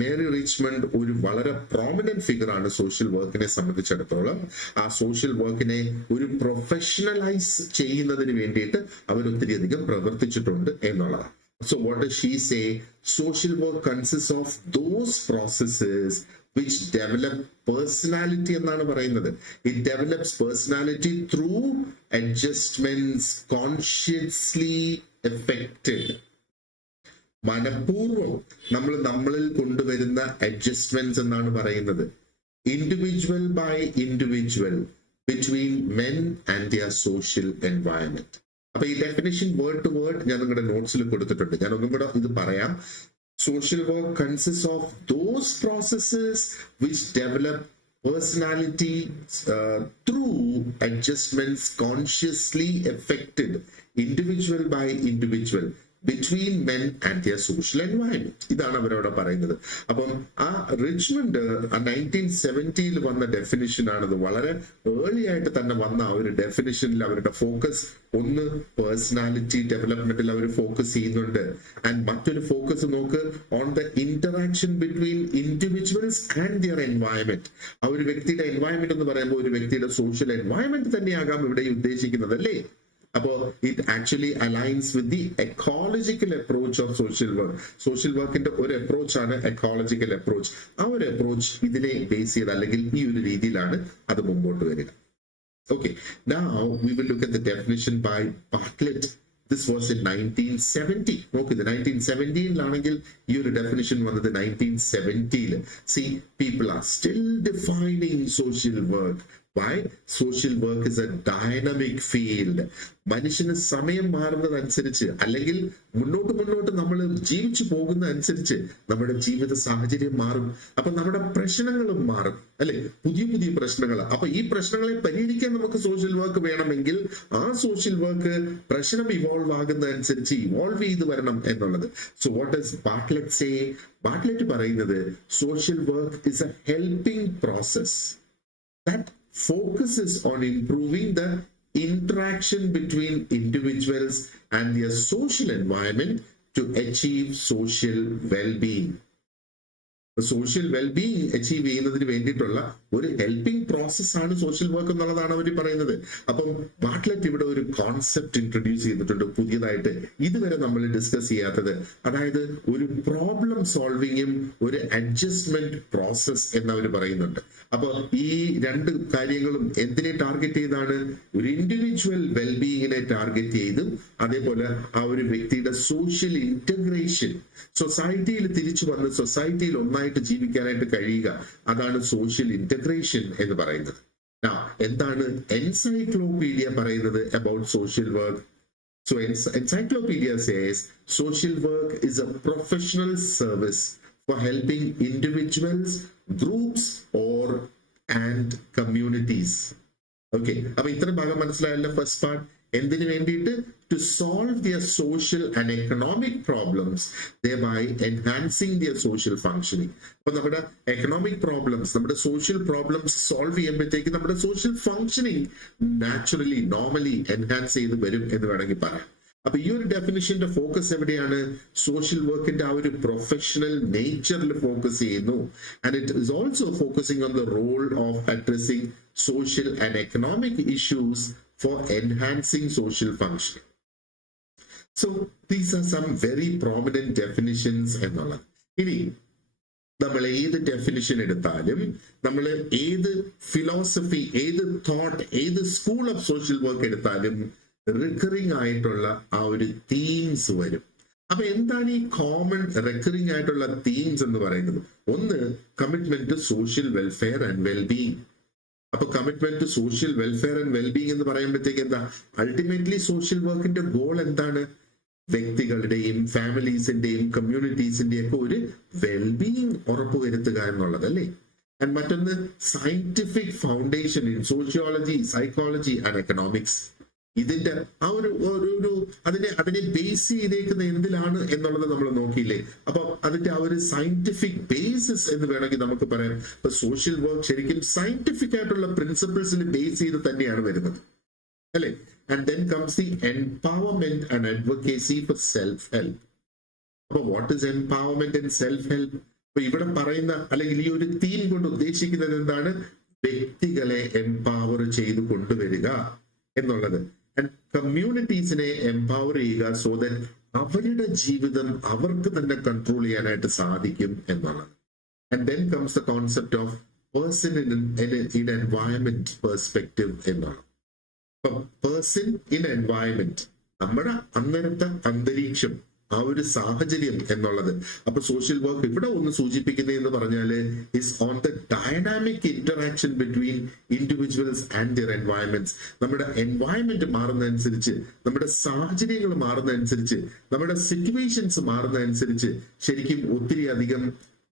Mary Richmond ഒരു വളരെ പ്രോമിനന്റ് ഫിഗർ ആണ് സോഷ്യൽ വർക്കിനെ സംബന്ധിച്ചിടത്തോളം. ആ സോഷ്യൽ വർക്കിനെ ഒരു പ്രൊഫഷണലൈസ് ചെയ്യുന്നതിന് വേണ്ടിയിട്ട് അവർ ഒത്തിരി അധികം പ്രവർത്തിച്ചിട്ടുണ്ട് എന്നുള്ളതാണ്. So what does she say? Social work consists of those processes which develop personality എന്നാണ് പറയുന്നത്. It develops personality through adjustments consciously effected. മനഃപൂർവ്വം നമ്മളിൽ കൊണ്ടുവരുന്ന അഡ്ജസ്റ്റ്മെന്റ്സ് എന്നാണ് പറയുന്നത്. Individual by individual between men and their social environment. അപ്പൊ ഈ definition word to word ഞാൻ നിങ്ങളുടെ നോട്ട്സിൽ കൊടുത്തിട്ടുണ്ട്. ഞാൻ ഒന്നും കൂടെ ഇത് പറയാം. Social work consist of those processes which develop personality through adjustments consciously effected individual by individual between men and their social environment. ഇതാണ് അവരവിടെ പറയുന്നത്. അപ്പം ആ റിച്ച്മണ്ട് 1970 വന്ന ഡെഫിനിഷൻ ആണത്. വളരെ ഏർലി ആയിട്ട് തന്നെ വന്ന ആ ഒരു ഡെഫിനിഷനിൽ അവരുടെ ഫോക്കസ് ഒന്ന് പേഴ്സണാലിറ്റി ഡെവലപ്മെന്റിൽ അവർ ഫോക്കസ് ചെയ്യുന്നുണ്ട്. ആൻഡ് മറ്റൊരു ഫോക്കസ് നോക്ക് on the interaction between individuals and their environment. ആ ഒരു വ്യക്തിയുടെ എൻവയൺമെന്റ് എന്ന് പറയുമ്പോൾ ഒരു വ്യക്തിയുടെ സോഷ്യൽ എൻവയൺമെന്റ് തന്നെയാകാം ഇവിടെ ഉദ്ദേശിക്കുന്നത് അല്ലേ. അപ്പോൾ it actually aligns with the ecological approach of social work. Social വർക്കിന്റെ ഒരു അപ്രോച്ച് ആണ് എക്കോളജിക്കൽ അപ്രോച്ച്. ആ ഒരു അപ്രോച്ച് ഇതിനെ ബേസ് ചെയ്ത് അല്ലെങ്കിൽ ഈ ഒരു രീതിയിലാണ് അത് മുമ്പോട്ട് വരിക. Okay, now we will look at the definition by Bartlett. This was in 1970. Okay, the 1917 ഈ ഒരു definition വന്നത് 1970. See, people are still defining social work Why? Social work is a dynamic field. മനുഷ്യന് സമയം മാറുന്നതനുസരിച്ച് അല്ലെങ്കിൽ മുന്നോട്ട് നമ്മൾ ജീവിച്ചു പോകുന്ന അനുസരിച്ച് നമ്മുടെ ജീവിത സാഹചര്യം മാറും. അപ്പൊ നമ്മുടെ പ്രശ്നങ്ങളും മാറും അല്ലെ, പുതിയ പ്രശ്നങ്ങൾ. അപ്പൊ ഈ പ്രശ്നങ്ങളെ പരിഹരിക്കാൻ നമുക്ക് സോഷ്യൽ വർക്ക് വേണമെങ്കിൽ ആ സോഷ്യൽ വർക്ക് പ്രശ്നം ഇവോൾവ് ആകുന്നതനുസരിച്ച് ഇവോൾവ് ചെയ്ത് വരണം എന്നുള്ളത്. So what does Bartlett say? Bartlett പറയുന്നത് social work is a helping process that focuses on improving the interaction between individuals and their social environment to achieve social well-being. Social wellbeing achieve ചെയ്യുന്നതിന് വേണ്ടിയിട്ടുള്ള ഒരു helping process ആണ് social work എന്നുള്ളതാണ് അവർ പറയുന്നത്. അപ്പം Bartlett ഇവിടെ ഒരു കോൺസെപ്റ്റ് ഇൻട്രൊഡ്യൂസ് ചെയ്തിട്ടുണ്ട് പുതിയതായിട്ട്, ഇതുവരെ നമ്മൾ ഡിസ്കസ് ചെയ്യാത്തത്. അതായത് ഒരു പ്രോബ്ലം സോൾവിങ്ങും ഒരു അഡ്ജസ്റ്റ്മെന്റ് പ്രോസസ് എന്നവർ പറയുന്നുണ്ട്. അപ്പൊ ഈ രണ്ട് കാര്യങ്ങളും എന്തിനെ ടാർഗറ്റ് ചെയ്താണ്? ഒരു ഇൻഡിവിജ്വൽ വെൽബീയിങ്ങിനെ ടാർഗറ്റ് ചെയ്തും അതേപോലെ ആ ഒരു വ്യക്തിയുടെ സോഷ്യൽ ഇന്റഗ്രേഷൻ, സൊസൈറ്റിയിൽ തിരിച്ചു വന്ന് സൊസൈറ്റിയിൽ ഒന്നായിട്ട് ജീവിക്കാനായിട്ട് കഴിയുക, അതാണ് സോഷ്യൽ ഇന്റഗ്രേഷൻ എന്ന് പറയുന്നത്. എന്താണ് എൻസൈക്ലോപീഡിയ പറയുന്നത് about social work? So encyclopedia says social work is a professional service for helping individuals, groups and communities. Okay, അപ്പൊ ഇത്ര ഭാഗം മനസ്സിലായല്ലോ. ഫസ്റ്റ് പാർട്ട് എന്തിനു വേണ്ടിയിട്ട്? To solve their social and economic problems, thereby enhancing their social functioning. അപ്പൊ നമ്മുടെ economic problems, നമ്മുടെ social problems solve ചെയ്യുമ്പോഴത്തേക്ക് നമ്മുടെ social functioning naturally normally enhance ചെയ്ത് വരും എന്ന് വേണമെങ്കിൽ പറയാം. അപ്പൊ ഈ ഒരു ഡെഫിനിഷന്റെ ഫോക്കസ് എവിടെയാണ്? സോഷ്യൽ വർക്കിന്റെ ആ ഒരു പ്രൊഫഷണൽ നേച്ചറിൽ ഫോക്കസ് ചെയ്യുന്നു. And it is also focusing on the role of addressing social and economic issues for enhancing social functioning. So these are some very prominent definitions എന്നുള്ളത്. ഇനി നമ്മൾ ഏത് ഡെഫിനിഷൻ എടുത്താലും, നമ്മൾ ഏത് ഫിലോസഫി, ഏത് തോട്ട്, ഏത് സ്കൂൾ ഓഫ് സോഷ്യൽ വർക്ക് എടുത്താലും റിക്കറിംഗ് ആയിട്ടുള്ള ആ ഒരു തീംസ് വരും. അപ്പൊ എന്താണ് ഈ കോമൺ റിക്കറിംഗ് ആയിട്ടുള്ള തീംസ് എന്ന് പറയുന്നത്? ഒന്ന്, commitment to social welfare and wellbeing. അപ്പൊ commitment to social welfare and wellbeing എന്ന് പറയുമ്പോഴത്തേക്ക് എന്താ? അൾട്ടിമേറ്റ്ലി സോഷ്യൽ വർക്കിന്റെ ഗോൾ എന്താണ്? വ്യക്തികളുടെയും ഫാമിലീസിന്റെയും കമ്മ്യൂണിറ്റീസിന്റെയും ഒക്കെ ഒരു വെൽബീയിങ് ഉറപ്പുവരുത്തുക എന്നുള്ളത് അല്ലേ. ആൻഡ് മറ്റൊന്ന്, scientific foundation in sociology, psychology and economics. ഇതിന്റെ ആ ഒരു അതിനെ ബേസ് ചെയ്തേക്കുന്ന എന്തിലാണ് എന്നുള്ളത് നമ്മൾ നോക്കിയില്ലേ. അപ്പൊ അതിന്റെ ആ ഒരു സയന്റിഫിക് ബേസിസ് എന്ന് വേണമെങ്കിൽ നമുക്ക് പറയാം. ഇപ്പൊ സോഷ്യൽ വർക്ക് ശരിക്കും സയന്റിഫിക് ആയിട്ടുള്ള പ്രിൻസിപ്പിൾസിൽ ബേസ് ചെയ്ത് തന്നെയാണ് വരുന്നത് അല്ലെ. And then comes the empowerment and advocacy for self help. അപ്പൊ what is empowerment and self help? അപ്പൊ ഇവിടെ പറയുന്ന അല്ലെങ്കിൽ ഈ ഒരു തീം കൊണ്ട് ഉദ്ദേശിക്കുന്നത് എന്താണ്? വ്യക്തികളെ എംപവർ ചെയ്ത് കൊണ്ടുവരിക എന്നുള്ളത്. ആൻഡ് കമ്മ്യൂണിറ്റീസിനെ എംപവർ ചെയ്യുക സോ ദാറ്റ് അവരുടെ ജീവിതം അവർക്ക് തന്നെ കൺട്രോൾ ചെയ്യാനായിട്ട് സാധിക്കും എന്നുള്ളത്. And then comes the concept of person in environment perspective എന്നാണ്. അപ്പൊ പേഴ്സൺ ഇൻ എൻവയൺമെന്റ്, നമ്മുടെ അന്നേരത്തെ അന്തരീക്ഷം, ആ ഒരു സാഹചര്യം എന്നുള്ളത്. അപ്പൊ സോഷ്യൽ വർക്ക് ഇവിടെ ഒന്ന് സൂചിപ്പിക്കുന്നത് എന്ന് പറഞ്ഞാല് is on the dynamic interaction between individuals and their environments. നമ്മുടെ എൻവയൺമെന്റ് മാറുന്നതനുസരിച്ച്, നമ്മുടെ സാഹചര്യങ്ങൾ മാറുന്നതനുസരിച്ച്, നമ്മുടെ സിറ്റുവേഷൻസ് മാറുന്നതനുസരിച്ച് ശരിക്കും ഒത്തിരി അധികം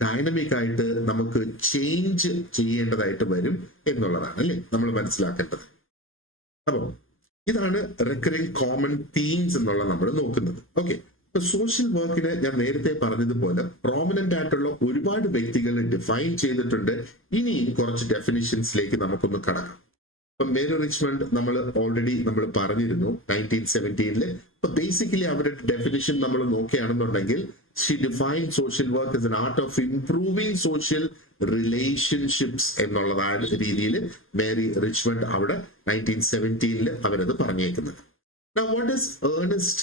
ഡൈനമിക് ആയിട്ട് നമുക്ക് ചേഞ്ച് ചെയ്യേണ്ടതായിട്ട് വരും എന്നുള്ളതാണ് അല്ലെ നമ്മൾ മനസ്സിലാക്കേണ്ടത്. അപ്പൊ ഇതാണ് റിക്കറിംഗ് കോമൺ തീംസ് എന്നുള്ളത് നമ്മൾ നോക്കുന്നത്. ഓക്കെ, സോഷ്യൽ വർക്കിന് ഞാൻ നേരത്തെ പറഞ്ഞതുപോലെ പ്രോമിനന്റ് ആയിട്ടുള്ള ഒരുപാട് വ്യക്തികൾ ഡിഫൈൻ ചെയ്തിട്ടുണ്ട്. ഇനിയും കുറച്ച് ഡെഫിനിഷൻസിലേക്ക് നമുക്കൊന്ന് കടക്കാം. ഇപ്പൊ മേരി റിച്ച്മണ്ട് നമ്മൾ ഓൾറെഡി പറഞ്ഞിരുന്നു 1917. ഇപ്പൊ ബേസിക്കലി അവരുടെ ഡെഫിനിഷൻ നമ്മൾ നോക്കുകയാണെന്നുണ്ടെങ്കിൽ she define social work as an art of improving social relationships എന്നുള്ളതായ രീതിയിൽ മേരി റിച്ച്മണ്ട് അവിടെ 1917 അവരത് പറഞ്ഞേക്കുന്നത്. Now what does Ernest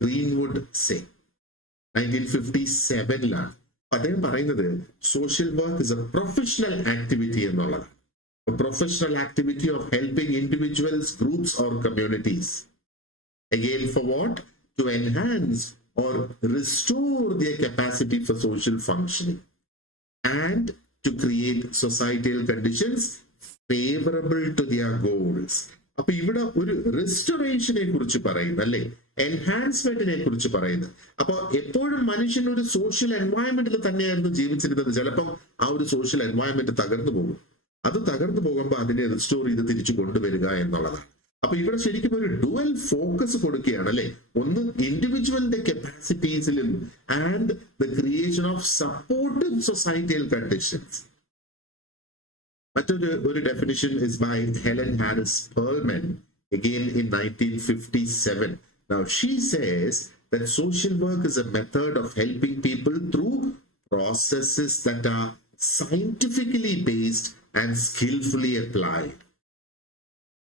Greenwood say? 1957 അദ്ദേഹം പറയുന്നത് social work is a professional activity എന്നുള്ളത്. Professional activity of helping individuals, groups or communities. Again, for what? To enhance or restore their capacity for social functioning and to create societal conditions favourable to their goals. അപ്പൊ ഇവിടെ ഒരു റെസ്റ്റോറേഷനെ കുറിച്ച് പറയുന്നു അല്ലെ, എൻഹാൻസ്മെന്റിനെ കുറിച്ച് പറയുന്നു. അപ്പൊ എപ്പോഴും മനുഷ്യൻ ഒരു സോഷ്യൽ എൻവയൺമെന്റിൽ തന്നെയായിരുന്നു ജീവിച്ചിരുന്നത്. ചിലപ്പം ആ ഒരു സോഷ്യൽ എൻവയൺമെന്റ് തകർന്നു പോകും. അത് തകർന്നു പോകുമ്പോൾ അതിനെ റിസ്റ്റോർ ചെയ്ത് തിരിച്ചു കൊണ്ടുവരിക എന്നുള്ളതാണ്. അപ്പൊ ഇവിടെ ശരിക്കും ഒരു ഡുവൽ ഫോക്കസ് കൊടുക്കുകയാണ് അല്ലെ. ഒന്ന് ഇൻഡിവിജ്വലിന്റെ കപ്പാസിറ്റീസിലും and the creation of supportive societal conditions. മറ്റൊരു definition is by Helen Harris Perlman again in 1957. Now she says that social work is a method of helping people through processes that are scientifically based and skillfully applied.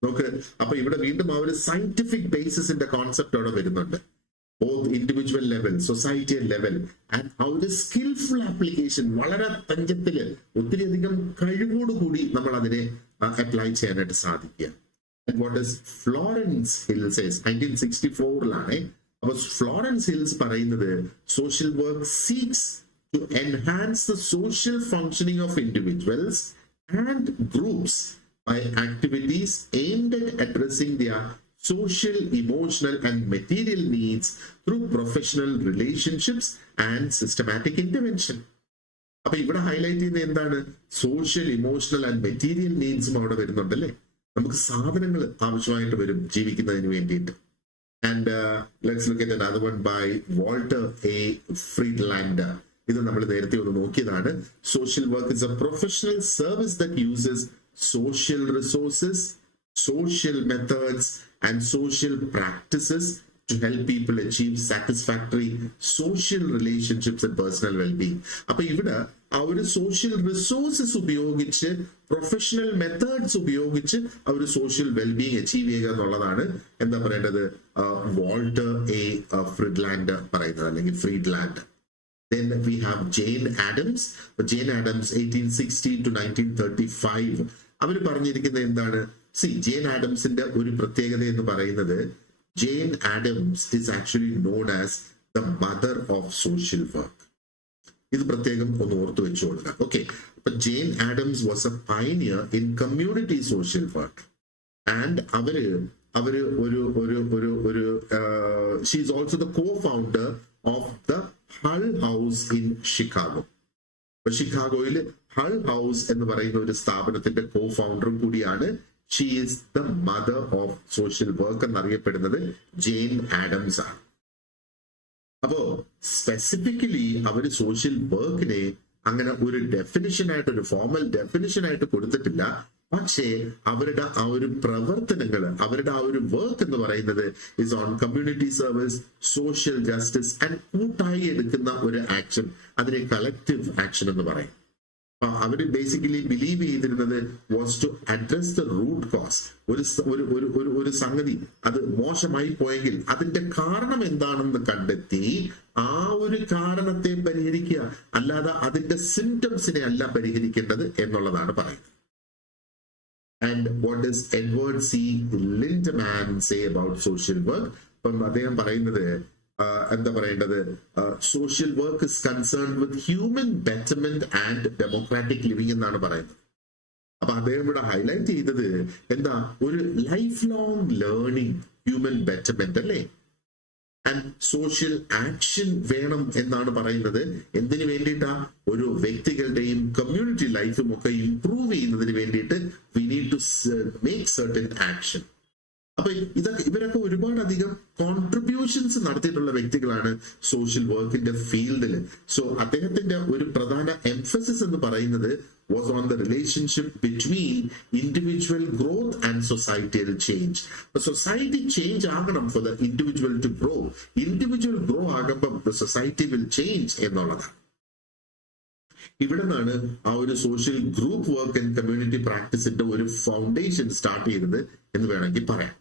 നോക്ക്, അപ്പൊ ഇവിടെ വീണ്ടും ആ ഒരു scientific ബേസിസിന്റെ concept അവിടെ വരുന്നുണ്ട്. Both individual level, societal level and ആ ഒരു സ്കിൽഫുൾ ആപ്ലിക്കേഷൻ, വളരെ തഞ്ചത്തില് ഒത്തിരി അധികം കഴിവോടുകൂടി നമ്മൾ അതിനെ അപ്ലൈ ചെയ്യാനായിട്ട് സാധിക്കുക. What is Florence Hill says 1964ലാണ്. അപ്പൊ ഫ്ലോറൻസ് ഹിൽസ് പറയുന്നത് social work seeks to enhance the social functioning of individuals and groups by activities aimed at addressing their social, emotional and material needs through professional relationships and systematic intervention. അപ്പൊ ഇവിടെ highlight ചെയ്യുന്നത് എന്താണ്? Social, emotional and material നീഡ്സും അവിടെ വരുന്നുണ്ടല്ലേ. നമുക്ക് സാധനങ്ങൾ ആവശ്യമായിട്ട് വരും ജീവിക്കുന്നതിന് വേണ്ടിയിട്ട്. And let's look at another one by Walter A. Friedlander. ഇത് നമ്മൾ നേരത്തെ ഒന്ന് നോക്കിയതാണ്. Social work is a professional service that uses social resources, social methods and social practices to help people achieve satisfactory social relationships and personal well-being. അപ്പൊ ഇവിടെ ആ ഒരു social resources ഉപയോഗിച്ച്, പ്രൊഫഷണൽ മെത്തേഡ്സ് ഉപയോഗിച്ച് ആ ഒരു സോഷ്യൽ വെൽബീങ് അച്ചീവ് ചെയ്യുക എന്നുള്ളതാണ് എന്താ പറയേണ്ടത്, വാൾട്ടർ എ ഫ്രിഡ്ലാൻഡ് പറയുന്നത്, അല്ലെങ്കിൽ ഫ്രീഡ്ലാൻഡ്. Then we have Jane Addams. Jane Addams 1860 to 1935. അവർ പറഞ്ഞിരിക്കുന്നത് എന്താണ്? ജെയിൻ ആഡംസിന്റെ ഒരു പ്രത്യേകത എന്ന് പറയുന്നത്, Jane Addams is actually known as the mother of social work. ഇത് പ്രത്യേകം ഒന്ന് ഓർത്തു വെച്ചുകൊള്ളുക. ഓക്കെ, അപ്പൊ Jane Addams was a pioneer in community social work and അവര് ഒരു she is also the co founder of the Hull House in Chicago. ഷിക്കാഗോയിൽ Hull House എന്ന് പറയുന്ന ഒരു സ്ഥാപനത്തിന്റെ കോ ഫൗണ്ടറും കൂടിയാണ്. She is the mother of social work എന്നറിയപ്പെടുന്നത് ജെയിൻ ആഡംസ് ആണ്. അപ്പോ സ്പെസിഫിക്കലി അവര് സോഷ്യൽ വർക്കിനെ അങ്ങനെ ഒരു ഡെഫിനിഷൻ ആയിട്ട്, ഒരു ഫോർമൽ ഡെഫിനിഷൻ ആയിട്ട് കൊടുത്തിട്ടില്ല. പക്ഷേ അവരുടെ ആ ഒരു പ്രവർത്തനങ്ങൾ, അവരുടെ ആ ഒരു വർക്ക് എന്ന് പറയുന്നത് is on community service, social justice and കൂട്ടായി എടുക്കുന്ന ഒരു ആക്ഷൻ, അതിനെ കളക്റ്റീവ് ആക്ഷൻ എന്ന് പറയും. അവര് ബേസിക്കലി ബിലീവ് ചെയ്തിരുന്നത് was to address the root cause. ഒരു സംഗതി അത് മോശമായി പോയെങ്കിൽ അതിന്റെ കാരണം എന്താണെന്ന് കണ്ടെത്തി ആ ഒരു കാരണത്തെ പരിഹരിക്കുക, അല്ലാതെ അതിന്റെ സിംറ്റംസിനെ അല്ല പരിഹരിക്കേണ്ടത് എന്നുള്ളതാണ് പറയുന്നത്. And what does Edward C. Lindemann say about social work? അപ്പം അദ്ദേഹം പറയുന്നത് എന്താ പറയേണ്ടത്, social work is concerned with human betterment and democratic living എന്നാണ് പറയുന്നത്. അപ്പൊ അദ്ദേഹം ഇവിടെ ഹൈലൈറ്റ് ചെയ്തത് എന്താ, ഒരു life long learning, human betterment അല്ലേ, ആൻഡ് സോഷ്യൽ ആക്ഷൻ വേണം എന്നാണ് പറയുന്നത്. എന്തിനു വേണ്ടിയിട്ടാ? ഒരു വ്യക്തികളുടെയും കമ്മ്യൂണിറ്റി ലൈഫും ഒക്കെ ഇംപ്രൂവ് ചെയ്യുന്നതിന് വേണ്ടിയിട്ട് we need to make certain action. അപ്പൊ ഇവരൊക്കെ ഒരുപാട് അധികം കോൺട്രിബ്യൂഷൻസ് നടത്തിയിട്ടുള്ള വ്യക്തികളാണ് സോഷ്യൽ വർക്കിന്റെ ഫീൽഡിൽ. സോ അദ്ദേഹത്തിന്റെ ഒരു പ്രധാന എംഫസിസ് എന്ന് പറയുന്നത് was on the relationship between individual growth and societal change. The society change ആകണം for the individual to grow. Individual grow ആകുമ്പം the society will change എന്നുള്ളതാണ്. ഇവിടെ നിന്നാണ് ആ ഒരു social group work and community പ്രാക്ടീസിന്റെ ഒരു ഫൗണ്ടേഷൻ സ്റ്റാർട്ട് ചെയ്തത് എന്ന് വേണമെങ്കിൽ പറയാം.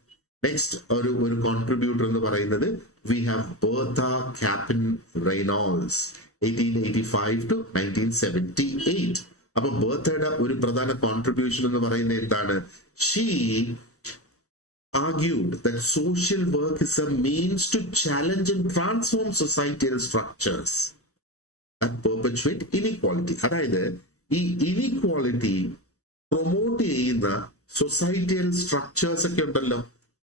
നെക്സ്റ്റ് ഒരു കോൺട്രിബ്യൂട്ടർ എന്ന് പറയുന്നത് we have Bertha Capen Reynolds 1885 to 1978. അപ്പൊ ബെർത്തയുടെ ഒരു പ്രധാന കോൺട്രിബ്യൂഷൻ എന്ന് പറയുന്നത് എന്താണ്? She argued that social work is a means to challenge and transform societal structures that perpetuate inequality. അതായത് ഈ ഇനീക്വാളിറ്റി പ്രൊമോട്ട് ചെയ്യുന്ന സൊസൈറ്റിയൽ സ്ട്രക്ചേഴ്സ് ഒക്കെ ഉണ്ടല്ലോ,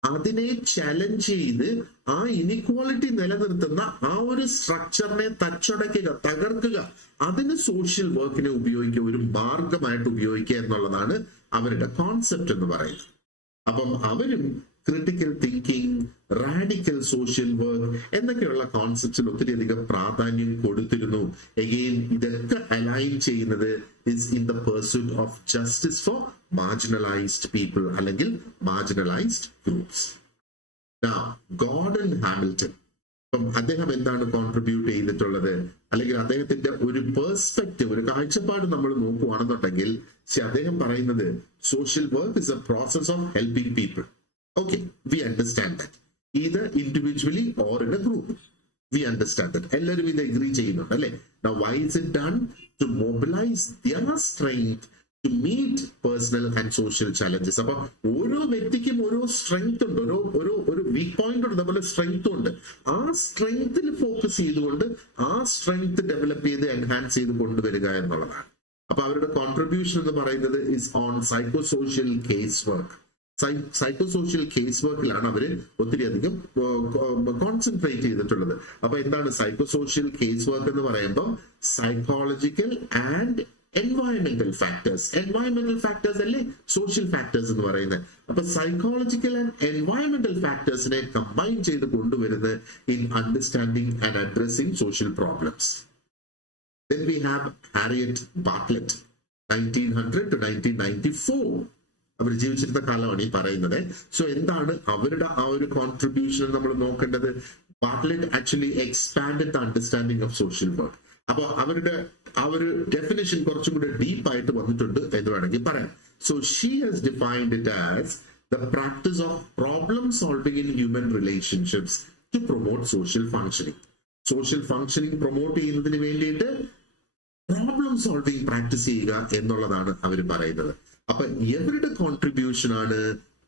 അതിനെ ചലഞ്ച് ചെയ്ത് ആ ഇനിക്വാളിറ്റി നിലനിർത്തുന്ന ആ ഒരു സ്ട്രക്ചറിനെ തച്ചടയ്ക്കുക, തകർക്കുക, അതിന് സോഷ്യൽ വർക്കിനെ ഉപയോഗിക്കുക, ഒരു മാർഗമായിട്ട് ഉപയോഗിക്കുക എന്നുള്ളതാണ് അവരുടെ കോൺസെപ്റ്റ് എന്ന് പറയുന്നത്. അപ്പം അവരും critical thinking, radical social work എന്നൊക്കെയുള്ള കോൺസെപ്റ്റ്സിൽ ഒത്തിരിയധികം പ്രാധാന്യം കൊടുത്തിരുന്നു. എഗെയിൻ ഇതൊക്കെ അലൈൻ ചെയ്യുന്നത് is in the pursuit of justice for marginalised people അല്ലെങ്കിൽ മാർജിനലൈസ്ഡ് ഗ്രൂപ്പ്സ്. ഗോർഡൻ ഹാമിൽട്ടൺ, അപ്പം അദ്ദേഹം എന്താണ് കോൺട്രിബ്യൂട്ട് ചെയ്തിട്ടുള്ളത്, അല്ലെങ്കിൽ അദ്ദേഹത്തിന്റെ ഒരു പെർസ്പെക്റ്റീവ്, ഒരു കാഴ്ചപ്പാട് നമ്മൾ നോക്കുകയാണെന്നുണ്ടെങ്കിൽ അദ്ദേഹം പറയുന്നത് social work is A process of helping people. Okay, we understand that. Either individually or in a group. We understand that. എല്ലാവരും ഇത് അഗ്രി ചെയ്യുന്നുണ്ട് അല്ലെ? Now, why is it done? To mobilize their strength to meet personal and social challenges. അപ്പൊ ഓരോ വ്യക്തിക്കും ഓരോ strength ഉണ്ട്, ഒരു വീക്ക് പോയിന്റ് ഉണ്ട്, അതുപോലെ സ്ട്രെങ്ത് ഉണ്ട്. ആ സ്ട്രെങ്ത്തിൽ ഫോക്കസ് ചെയ്തുകൊണ്ട് ആ സ്ട്രെങ്ത് ഡെവലപ്പ് ചെയ്ത് എൻഹാൻസ് ചെയ്ത് കൊണ്ടുവരിക എന്നുള്ളതാണ്. അപ്പൊ അവരുടെ കോൺട്രിബ്യൂഷൻ എന്ന് പറയുന്നത് is on psycho social case work. Psychosocial case വർക്കിലാണ് അവര് ഒത്തിരി അധികം കോൺസെൻട്രേറ്റ് ചെയ്തിട്ടുള്ളത്. അപ്പൊ എന്താണ് സൈക്കോസോഷ്യൽ കേസ് വർക്ക് എന്ന് പറയുമ്പോൾ സൈക്കോളജിക്കൽ ആൻഡ് എൻവയറമെന്റൽ ഫാക്ടേഴ്സ് അല്ലേ സോഷ്യൽ ഫാക്ടേഴ്സ് എന്ന് പറയുന്നത്. അപ്പൊ സൈക്കോളജിക്കൽ ആൻഡ് എൻവയറമെന്റൽ ഫാക്ടേഴ്സിനെ കമ്പൈൻ ചെയ്ത് കൊണ്ടുവരുന്നത് in understanding and addressing social problems. Then we have Harriet Bartlett, 1900 to 1994. അവർ ജീവിച്ചിരുന്ന കാലമാണ് ഈ പറയുന്നത്. സോ എന്താണ് അവരുടെ ആ ഒരു കോൺട്രിബ്യൂഷൻ നമ്മൾ നോക്കേണ്ടത്? Bartlett actually expanded the understanding of social work. അപ്പൊ അവരുടെ ആ ഒരു ഡെഫിനിഷൻ കുറച്ചും കൂടെ ഡീപ്പ് ആയിട്ട് വന്നിട്ടുണ്ട് എന്ന് വേണമെങ്കിൽ പറയാം. So she has defined it as the practice of problem solving in human relationships to promote social functioning. Social functioning promote ചെയ്യുന്നതിന് വേണ്ടിയിട്ട് പ്രോബ്ലം സോൾവിംഗ് പ്രാക്ടീസ് ചെയ്യുക എന്നുള്ളതാണ് അവർ പറയുന്നത്. അപ്പൊ എവരുടെ കോൺട്രിബ്യൂഷൻ ആണ്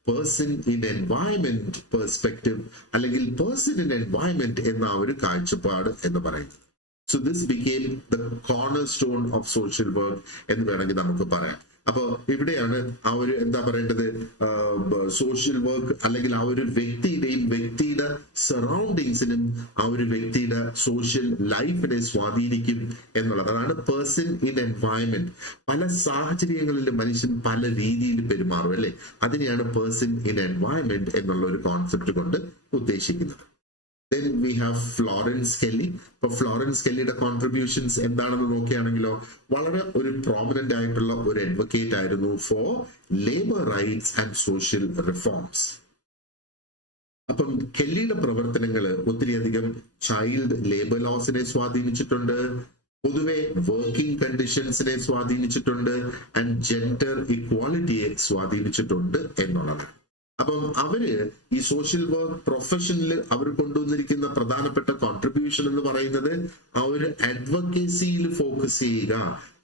പേഴ്സൺ ഇൻ എൻവയൺമെന്റ് പെർസ്പെക്റ്റീവ് അല്ലെങ്കിൽ പേഴ്സൺ ഇൻ എൻവയൺമെന്റ് എന്ന ഒരു കാഴ്ചപ്പാട് എന്ന് പറയുന്നത്. So this became the corner stone of social work എന്ന് വേണമെങ്കിൽ നമുക്ക് പറയാം. അപ്പൊ ഇവിടെയാണ് ആ ഒരു എന്താ പറയേണ്ടത്, സോഷ്യൽ വർക്ക് അല്ലെങ്കിൽ ആ ഒരു വ്യക്തിയുടെ സറൗണ്ടിങ്സിനും ആ ഒരു വ്യക്തിയുടെ സോഷ്യൽ ലൈഫിനെ സ്വാധീനിക്കും എന്നുള്ളത്. അതാണ് പേഴ്സൺ ഇൻ എൻവയൺമെന്റ്. പല സാഹചര്യങ്ങളിലും മനുഷ്യൻ പല രീതിയിൽ പെരുമാറും അല്ലെ, അതിനെയാണ് പേഴ്സൺ ഇൻ എൻവയൺമെന്റ് എന്നുള്ള ഒരു കോൺസെപ്റ്റ് കൊണ്ട് ഉദ്ദേശിക്കുന്നത്. Then we have Florence Kelly. ഇപ്പൊ ഫ്ലോറൻസ് കെല്ലിയുടെ കോൺട്രിബ്യൂഷൻസ് എന്താണെന്ന് നോക്കുകയാണെങ്കിലോ വളരെ ഒരു പ്രോമിനന്റ് ആയിട്ടുള്ള ഒരു അഡ്വക്കേറ്റ് ആയിരുന്നു four labour rights and social reforms. അപ്പം കെല്ലിയുടെ പ്രവർത്തനങ്ങൾ ഒത്തിരിയധികം ചൈൽഡ് ലേബർ ലോസിനെ സ്വാധീനിച്ചിട്ടുണ്ട്, പൊതുവെ വർക്കിംഗ് കണ്ടീഷൻസിനെ സ്വാധീനിച്ചിട്ടുണ്ട്, ആൻഡ് ജെൻഡർ ഇക്വാലിറ്റിയെ സ്വാധീനിച്ചിട്ടുണ്ട് എന്നുള്ളതാണ്. അപ്പം അവര് ഈ സോഷ്യൽ വർക്ക് പ്രൊഫഷനിൽ അവർ കൊണ്ടുവന്നിരിക്കുന്ന പ്രധാനപ്പെട്ട കോൺട്രിബ്യൂഷൻ എന്ന് പറയുന്നത് ആ ഒരു അഡ്വക്കേസിയിൽ ഫോക്കസ് ചെയ്യുക.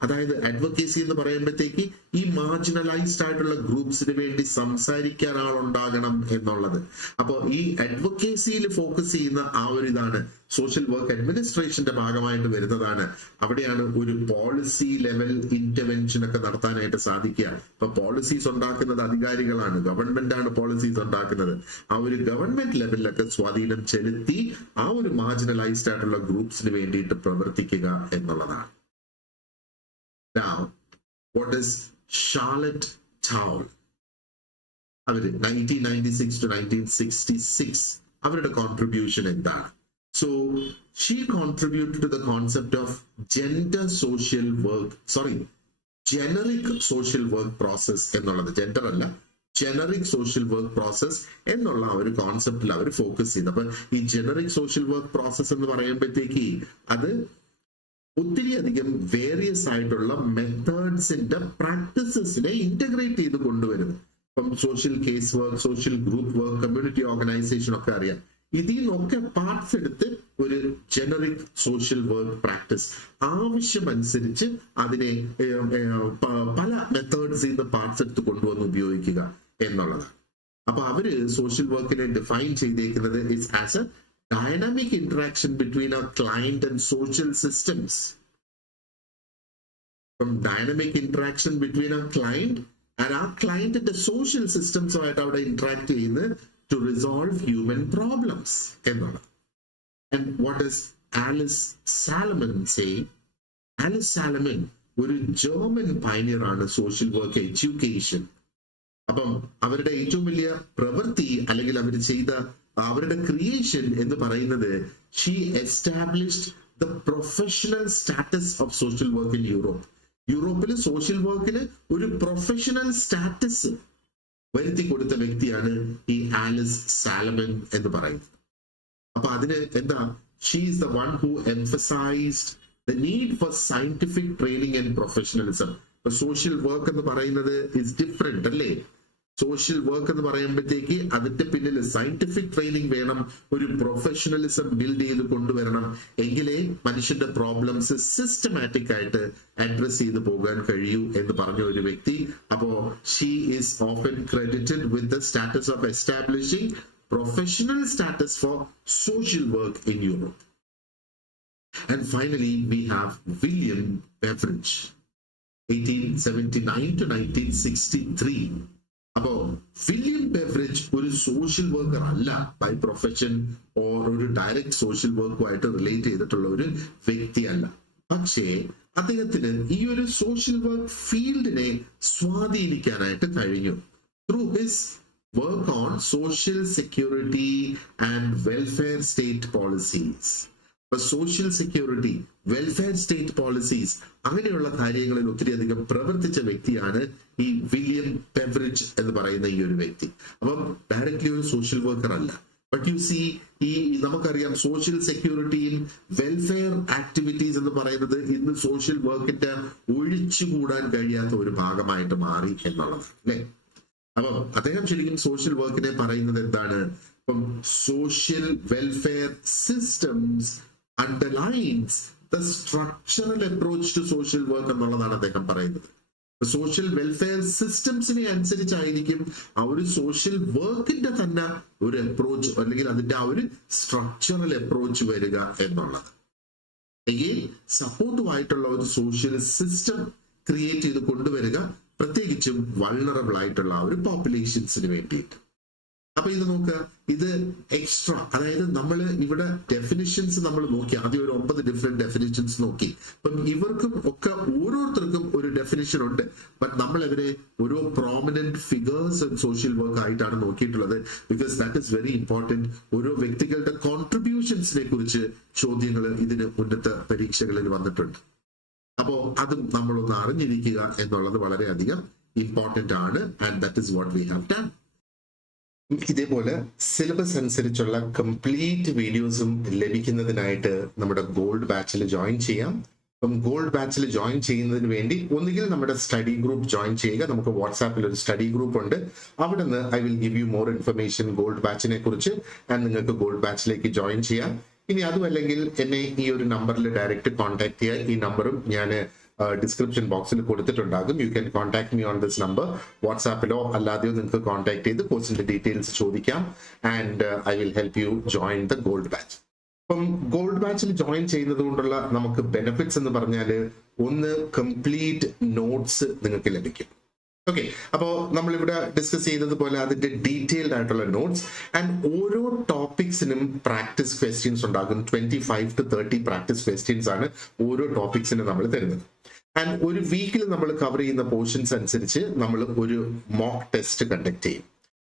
അതായത് അഡ്വക്കേസി എന്ന് പറയുമ്പോഴത്തേക്ക് ഈ മാർജിനലൈസ്ഡ് ആയിട്ടുള്ള ഗ്രൂപ്പ്സിന് വേണ്ടി സംസാരിക്കാൻ ആളുണ്ടാകണം എന്നുള്ളത്. അപ്പൊ ഈ അഡ്വക്കേസിയിൽ ഫോക്കസ് ചെയ്യുന്ന ആ ഒരു ഇതാണ് സോഷ്യൽ വർക്ക് അഡ്മിനിസ്ട്രേഷന്റെ ഭാഗമായിട്ട് വരുന്നതാണ്. അവിടെയാണ് ഒരു പോളിസി ലെവൽ ഇന്റർവെൻഷൻ ഒക്കെ നടത്താനായിട്ട് സാധിക്കുക. ഇപ്പൊ പോളിസീസ് ഉണ്ടാക്കുന്നത് അധികാരികളാണ്, ഗവൺമെന്റ് ആണ് പോളിസീസ് ഉണ്ടാക്കുന്നത്. ആ ഒരു ഗവൺമെന്റ് ലെവലിലൊക്കെ സ്വാധീനം ചെലുത്തി ആ ഒരു മാർജിനലൈസ്ഡ് ആയിട്ടുള്ള ഗ്രൂപ്പ്സിന് വേണ്ടിയിട്ട് പ്രവർത്തിക്കുക എന്നുള്ളതാണ്. Now, what is Charlotte Towle? അവര് 1996 to 1966 അവരുടെ കോൺട്രിബ്യൂഷൻ എന്താണ്? So she contributed to the concept of generic social work process എന്നുള്ളത്, ജെൻഡർ അല്ല, ജനറിക് സോഷ്യൽ വർക്ക് പ്രോസസ് എന്നുള്ള ഒരു കോൺസെപ്റ്റിൽ അവർ ഫോക്കസ് ചെയ്തു. അപ്പൊ ഈ ജനറിക് സോഷ്യൽ വർക്ക് പ്രോസസ് എന്ന് പറയുമ്പോഴത്തേക്ക് അത് ഒത്തിരി അധികം വേരിയസ് ആയിട്ടുള്ള മെത്തേഡ്സിന്റെ പ്രാക്ടീസസിനെ ഇന്റഗ്രേറ്റ് ചെയ്ത് കൊണ്ടുവരുന്നു. ഇപ്പം social case work, social group work, community organisation ഒക്കെ അറിയാം. ഇതിൽ നിന്നൊക്കെ പാർട്സ് എടുത്ത് ഒരു ജനറിക് സോഷ്യൽ വർക്ക് പ്രാക്ടീസ് ആവശ്യമനുസരിച്ച് അതിനെ പല മെത്തേഡ്സിൽ നിന്ന് പാർട്സ് എടുത്ത് കൊണ്ടുവന്ന് ഉപയോഗിക്കുക എന്നുള്ളതാണ്. അപ്പൊ അവര് സോഷ്യൽ വർക്കിനെ ഡിഫൈൻ ചെയ്തേക്കുന്നത് it's as A dynamic interaction between a client and social systems. From dynamic interaction between a client and ആ ക്ലയന്റിന്റെ സോഷ്യൽ സിസ്റ്റംസുമായിട്ട് അവിടെ ഇന്ററാക്ട് ചെയ്യുന്നത് ടു റിസോൾവ് ഹ്യൂമൻ പ്രോബ്ലംസ് എന്നാണ്. And what is Alice Salomon say? Alice Salomon ഒരു German pioneer ആണ് social work education. അപ്പം അവരുടെ ഏറ്റവും വലിയ പ്രവൃത്തി അല്ലെങ്കിൽ അവർ ചെയ്ത അവരുടെ ക്രിയേഷൻ എന്ന് പറയുന്നത് she established the professional status of social work in Europe. യൂറോപ്പിൽ സോഷ്യൽ വർക്കിന് ഒരു പ്രൊഫഷണൽ സ്റ്റാറ്റസ് വരുത്തി കൊടുത്ത വ്യക്തിയാണ് ഈ ആലിസ് സാലമൻ എന്ന് പറയുന്നത്. അപ്പൊ അതിന് എന്താ, she is the one who emphasised the need for scientific training and professionalism. Social work എന്ന് പറയുന്നത് ഇസ് ഡിഫറെന്റ് അല്ലേ? സോഷ്യൽ വർക്ക് എന്ന് പറയുമ്പോഴത്തേക്ക് അതിന്റെ പിന്നിൽ സയന്റിഫിക് ട്രെയിനിങ് വേണം, ഒരു പ്രൊഫഷണലിസം ബിൽഡ് ചെയ്ത് കൊണ്ടുവരണം, എങ്കിലേ മനുഷ്യന്റെ പ്രോബ്ലംസ് സിസ്റ്റമാറ്റിക് ആയിട്ട് അഡ്രസ് ചെയ്ത് പോകാൻ കഴിയൂ എന്ന് പറഞ്ഞ ഒരു വ്യക്തി. അപ്പോ she is often credited with the status of establishing professional status four social work in Europe. And finally, we have William Beveridge, 1879 to 1963. അപ്പോ വില്യം ബെവറിഡ്ജ് ഒരു സോഷ്യൽ വർക്കർ അല്ല ബൈ പ്രൊഫഷൻ, ഓർ ഒരു ഡയറക്റ്റ് സോഷ്യൽ വർക്കുമായിട്ട് റിലേറ്റ് ചെയ്തിട്ടുള്ള ഒരു വ്യക്തിയല്ല. പക്ഷേ അദ്ദേഹത്തിന് ഈ ഒരു സോഷ്യൽ വർക്ക് ഫീൽഡിനെ സ്വാധീനിക്കാനായിട്ട് കഴിഞ്ഞു through his work on social security and welfare state policies. Social security, welfare state policies, അങ്ങനെയുള്ള കാര്യങ്ങളിൽ ഒത്തിരിയധികം പ്രവർത്തിച്ച വ്യക്തിയാണ് ഈ വില്യം ബെവറിഡ്ജ് എന്ന് പറയുന്ന ഈ ഒരു വ്യക്തി. അപ്പം ഡയറക്ട്ലി ഒരു സോഷ്യൽ വർക്കർ അല്ല. ബട്ട് യു സി, ഈ നമുക്കറിയാം സോഷ്യൽ സെക്യൂരിറ്റിയും വെൽഫെയർ ആക്ടിവിറ്റീസ് എന്ന് പറയുന്നത് ഇന്ന് സോഷ്യൽ വർക്കിന്റെ ഒഴിച്ചുകൂടാൻ കഴിയാത്ത ഒരു ഭാഗമായിട്ട് മാറി എന്നുള്ളത് അല്ലെ. അപ്പം അദ്ദേഹം ശരിക്കും സോഷ്യൽ വർക്കിനെ പറയുന്നത് എന്താണ്? ഇപ്പം social welfare systems underlines the structural approach to social work എന്നുള്ളതാണ് അദ്ദേഹം പറയുന്നത്. സോഷ്യൽ വെൽഫെയർ സിസ്റ്റംസിനെ അനുസരിച്ചായിരിക്കും ആ ഒരു സോഷ്യൽ വർക്കിന്റെ തന്നെ ഒരു അപ്രോച്ച് അല്ലെങ്കിൽ അതിന്റെ ആ ഒരു സ്ട്രക്ചറൽ അപ്രോച്ച് വരിക എന്നുള്ളത്. എഗെയിൻ സപ്പോർട്ടീവായിട്ടുള്ള ഒരു സോഷ്യൽ സിസ്റ്റം ക്രിയേറ്റ് ചെയ്ത് കൊണ്ടുവരിക, പ്രത്യേകിച്ചും വൾണറബിൾ ആയിട്ടുള്ള ആ ഒരു പോപ്പുലേഷൻസിന് വേണ്ടിയിട്ട്. അപ്പൊ ഇത് നോക്കുക, ഇത് എക്സ്ട്രാ, അതായത് നമ്മൾ ഇവിടെ ഡെഫിനിഷൻസ് നമ്മൾ നോക്കി, ആദ്യം ഒരു 9 ഡിഫറെന്റ് ഡെഫിനിഷൻസ് നോക്കി. അപ്പം ഇവർക്കും ഒക്കെ ഓരോരുത്തർക്കും ഒരു ഡെഫിനിഷൻ ഉണ്ട്. ബട്ട് നമ്മൾ അവരെ ഓരോ prominent figures and social work ആയിട്ടാണ് നോക്കിയിട്ടുള്ളത്. Because that is very important. ഓരോ വ്യക്തികളുടെ കോൺട്രിബ്യൂഷൻസിനെ കുറിച്ച് ചോദ്യങ്ങൾ ഇതിന് മുന്നത്തെ പരീക്ഷകളിൽ വന്നിട്ടുണ്ട്. അപ്പോ അതും നമ്മളൊന്ന് അറിഞ്ഞിരിക്കുക എന്നുള്ളത് വളരെയധികം ഇമ്പോർട്ടന്റ് ആണ്. And that is what we have done. ഇതേപോലെ സിലബസ് അനുസരിച്ചുള്ള കംപ്ലീറ്റ് വീഡിയോസും ലഭിക്കുന്നതിനായിട്ട് നമ്മുടെ ഗോൾഡ് ബാച്ചിൽ ജോയിൻ ചെയ്യാം. അപ്പം ഗോൾഡ് ബാച്ചിൽ ജോയിൻ ചെയ്യുന്നതിന് വേണ്ടി ഒന്നുകിൽ നമ്മുടെ സ്റ്റഡി ഗ്രൂപ്പ് ജോയിൻ ചെയ്യുക. നമുക്ക് വാട്സാപ്പിൽ ഒരു സ്റ്റഡി ഗ്രൂപ്പ് ഉണ്ട്. അവിടെ നിന്ന് I will give you more information gold ബാച്ചിനെ കുറിച്ച്, ആൻഡ് നിങ്ങൾക്ക് ഗോൾഡ് ബാച്ചിലേക്ക് ജോയിൻ ചെയ്യാം. ഇനി അതുമല്ലെങ്കിൽ എന്നെ ഈ ഒരു നമ്പറിൽ ഡയറക്റ്റ് കോൺടാക്ട് ചെയ്യുക. ഈ നമ്പറും ഞാൻ ഡിസ്ക്രിപ്ഷൻ ബോക്സിൽ കൊടുത്തിട്ടുണ്ടാകും. You can contact me on this number. വാട്സാപ്പിലോ അല്ലാതെയോ നിങ്ങൾക്ക് കോൺടാക്ട് ചെയ്ത് കോഴ്സിന്റെ ഡീറ്റെയിൽസ് ചോദിക്കാം. And I will help you join the gold batch. അപ്പം ഗോൾഡ് ബാച്ചിൽ ജോയിൻ ചെയ്യുന്നത് കൊണ്ടുള്ള നമുക്ക് ബെനിഫിറ്റ്സ് എന്ന് പറഞ്ഞാൽ, ഒന്ന് കംപ്ലീറ്റ് നോട്ട്സ് നിങ്ങൾക്ക് ലഭിക്കും. ഓക്കെ, അപ്പോൾ നമ്മളിവിടെ ഡിസ്കസ് ചെയ്തതുപോലെ അതിന്റെ ഡീറ്റെയിൽഡ് ആയിട്ടുള്ള നോട്ട്സ്, ആൻഡ് ഓരോ ടോപ്പിക്സിനും പ്രാക്ടീസ് ക്വസ്റ്റ്യൻസ് ഉണ്ടാകും. 25 to 30 പ്രാക്ടീസ് ക്വസ്റ്റ്യൻസ് ആണ് ഓരോ ടോപ്പിക്സിനും നമ്മൾ തരുന്നത്. ആൻഡ് ഒരു വീക്കിൽ നമ്മൾ കവർ ചെയ്യുന്ന പോർഷൻസ് അനുസരിച്ച് നമ്മൾ ഒരു മോക്ക് ടെസ്റ്റ് കണ്ടക്ട് ചെയ്യും.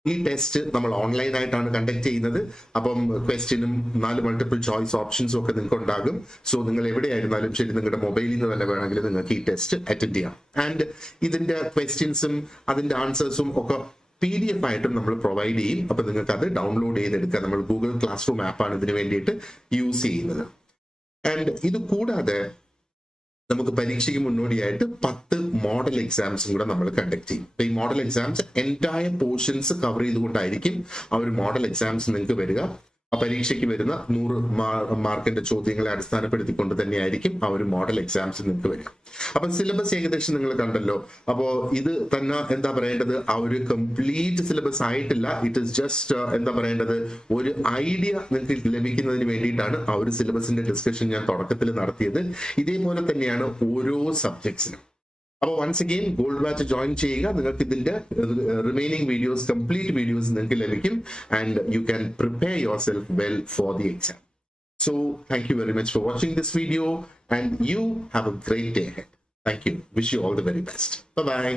ഈ ടെസ്റ്റ് നമ്മൾ ഓൺലൈൻ ആയിട്ടാണ് കണ്ടക്ട് ചെയ്യുന്നത്. അപ്പം ക്വസ്റ്റ്യനും 4 മൾട്ടിപ്പിൾ ചോയ്സ് ഓപ്ഷൻസും ഒക്കെ നിങ്ങൾക്ക് ഉണ്ടാകും. സോ നിങ്ങൾ എവിടെയായിരുന്നാലും ശരി, നിങ്ങളുടെ മൊബൈലിൽ നിന്ന് തന്നെ വേണമെങ്കിൽ നിങ്ങൾക്ക് ഈ ടെസ്റ്റ് അറ്റൻഡ് ചെയ്യാം. ആൻഡ് ഇതിന്റെ ക്വസ്റ്റ്യൻസും അതിന്റെ ആൻസേഴ്സും ഒക്കെ PDF ആയിട്ടും നമ്മൾ പ്രൊവൈഡ് ചെയ്യും. അപ്പൊ നിങ്ങൾക്ക് അത് ഡൗൺലോഡ് ചെയ്തെടുക്കാം. നമ്മൾ ഗൂഗിൾ ക്ലാസ് റൂം ആപ്പാണ് ഇതിനു വേണ്ടിയിട്ട് യൂസ് ചെയ്യുന്നത്. ആൻഡ് ഇത് കൂടാതെ നമുക്ക് പരീക്ഷയ്ക്ക് മുന്നോടിയായിട്ട് 10 മോഡൽ എക്സാംസും കൂടെ നമ്മൾ കണ്ടക്ട് ചെയ്യും. അപ്പൊ ഈ model exams entire portions cover ചെയ്തുകൊണ്ടായിരിക്കും ആ ഒരു മോഡൽ എക്സാംസ് നിങ്ങൾക്ക് വരിക. ആ പരീക്ഷയ്ക്ക് വരുന്ന 100 മാർക്കിന്റെ ചോദ്യങ്ങളെ അടിസ്ഥാനപ്പെടുത്തിക്കൊണ്ട് തന്നെയായിരിക്കും ആ ഒരു മോഡൽ എക്സാംസ് നിങ്ങൾക്ക് വരിക. അപ്പൊ സിലബസ് ഏകദേശം നിങ്ങൾ കണ്ടല്ലോ. അപ്പോ ഇത് തന്നെ എന്താ പറയേണ്ടത്, ആ ഒരു കംപ്ലീറ്റ് സിലബസ് ആയിട്ടില്ല. ഇറ്റ് ഇസ് ജസ്റ്റ് എന്താ പറയേണ്ടത്, ഒരു ഐഡിയ നിങ്ങൾക്ക് ലഭിക്കുന്നതിന് വേണ്ടിയിട്ടാണ് ആ ഒരു സിലബസിന്റെ ഡിസ്കഷൻ ഞാൻ തുടക്കത്തിൽ നടത്തിയത്. ഇതേപോലെ തന്നെയാണ് ഓരോ സബ്ജക്ട്സിനും. അപ്പോൾ once again gold batch join ചെയ്യുക. നിങ്ങൾക്ക് ഇതിന്റെ റിമൈനിങ് വീഡിയോസ്, കംപ്ലീറ്റ് വീഡിയോസ് നിങ്ങൾക്ക് ലഭിക്കും. And you can prepare yourself well for the exam. So thank you very much for watching this video, and you have a great day ahead. Thank you. Wish you all the very best. Bye-bye.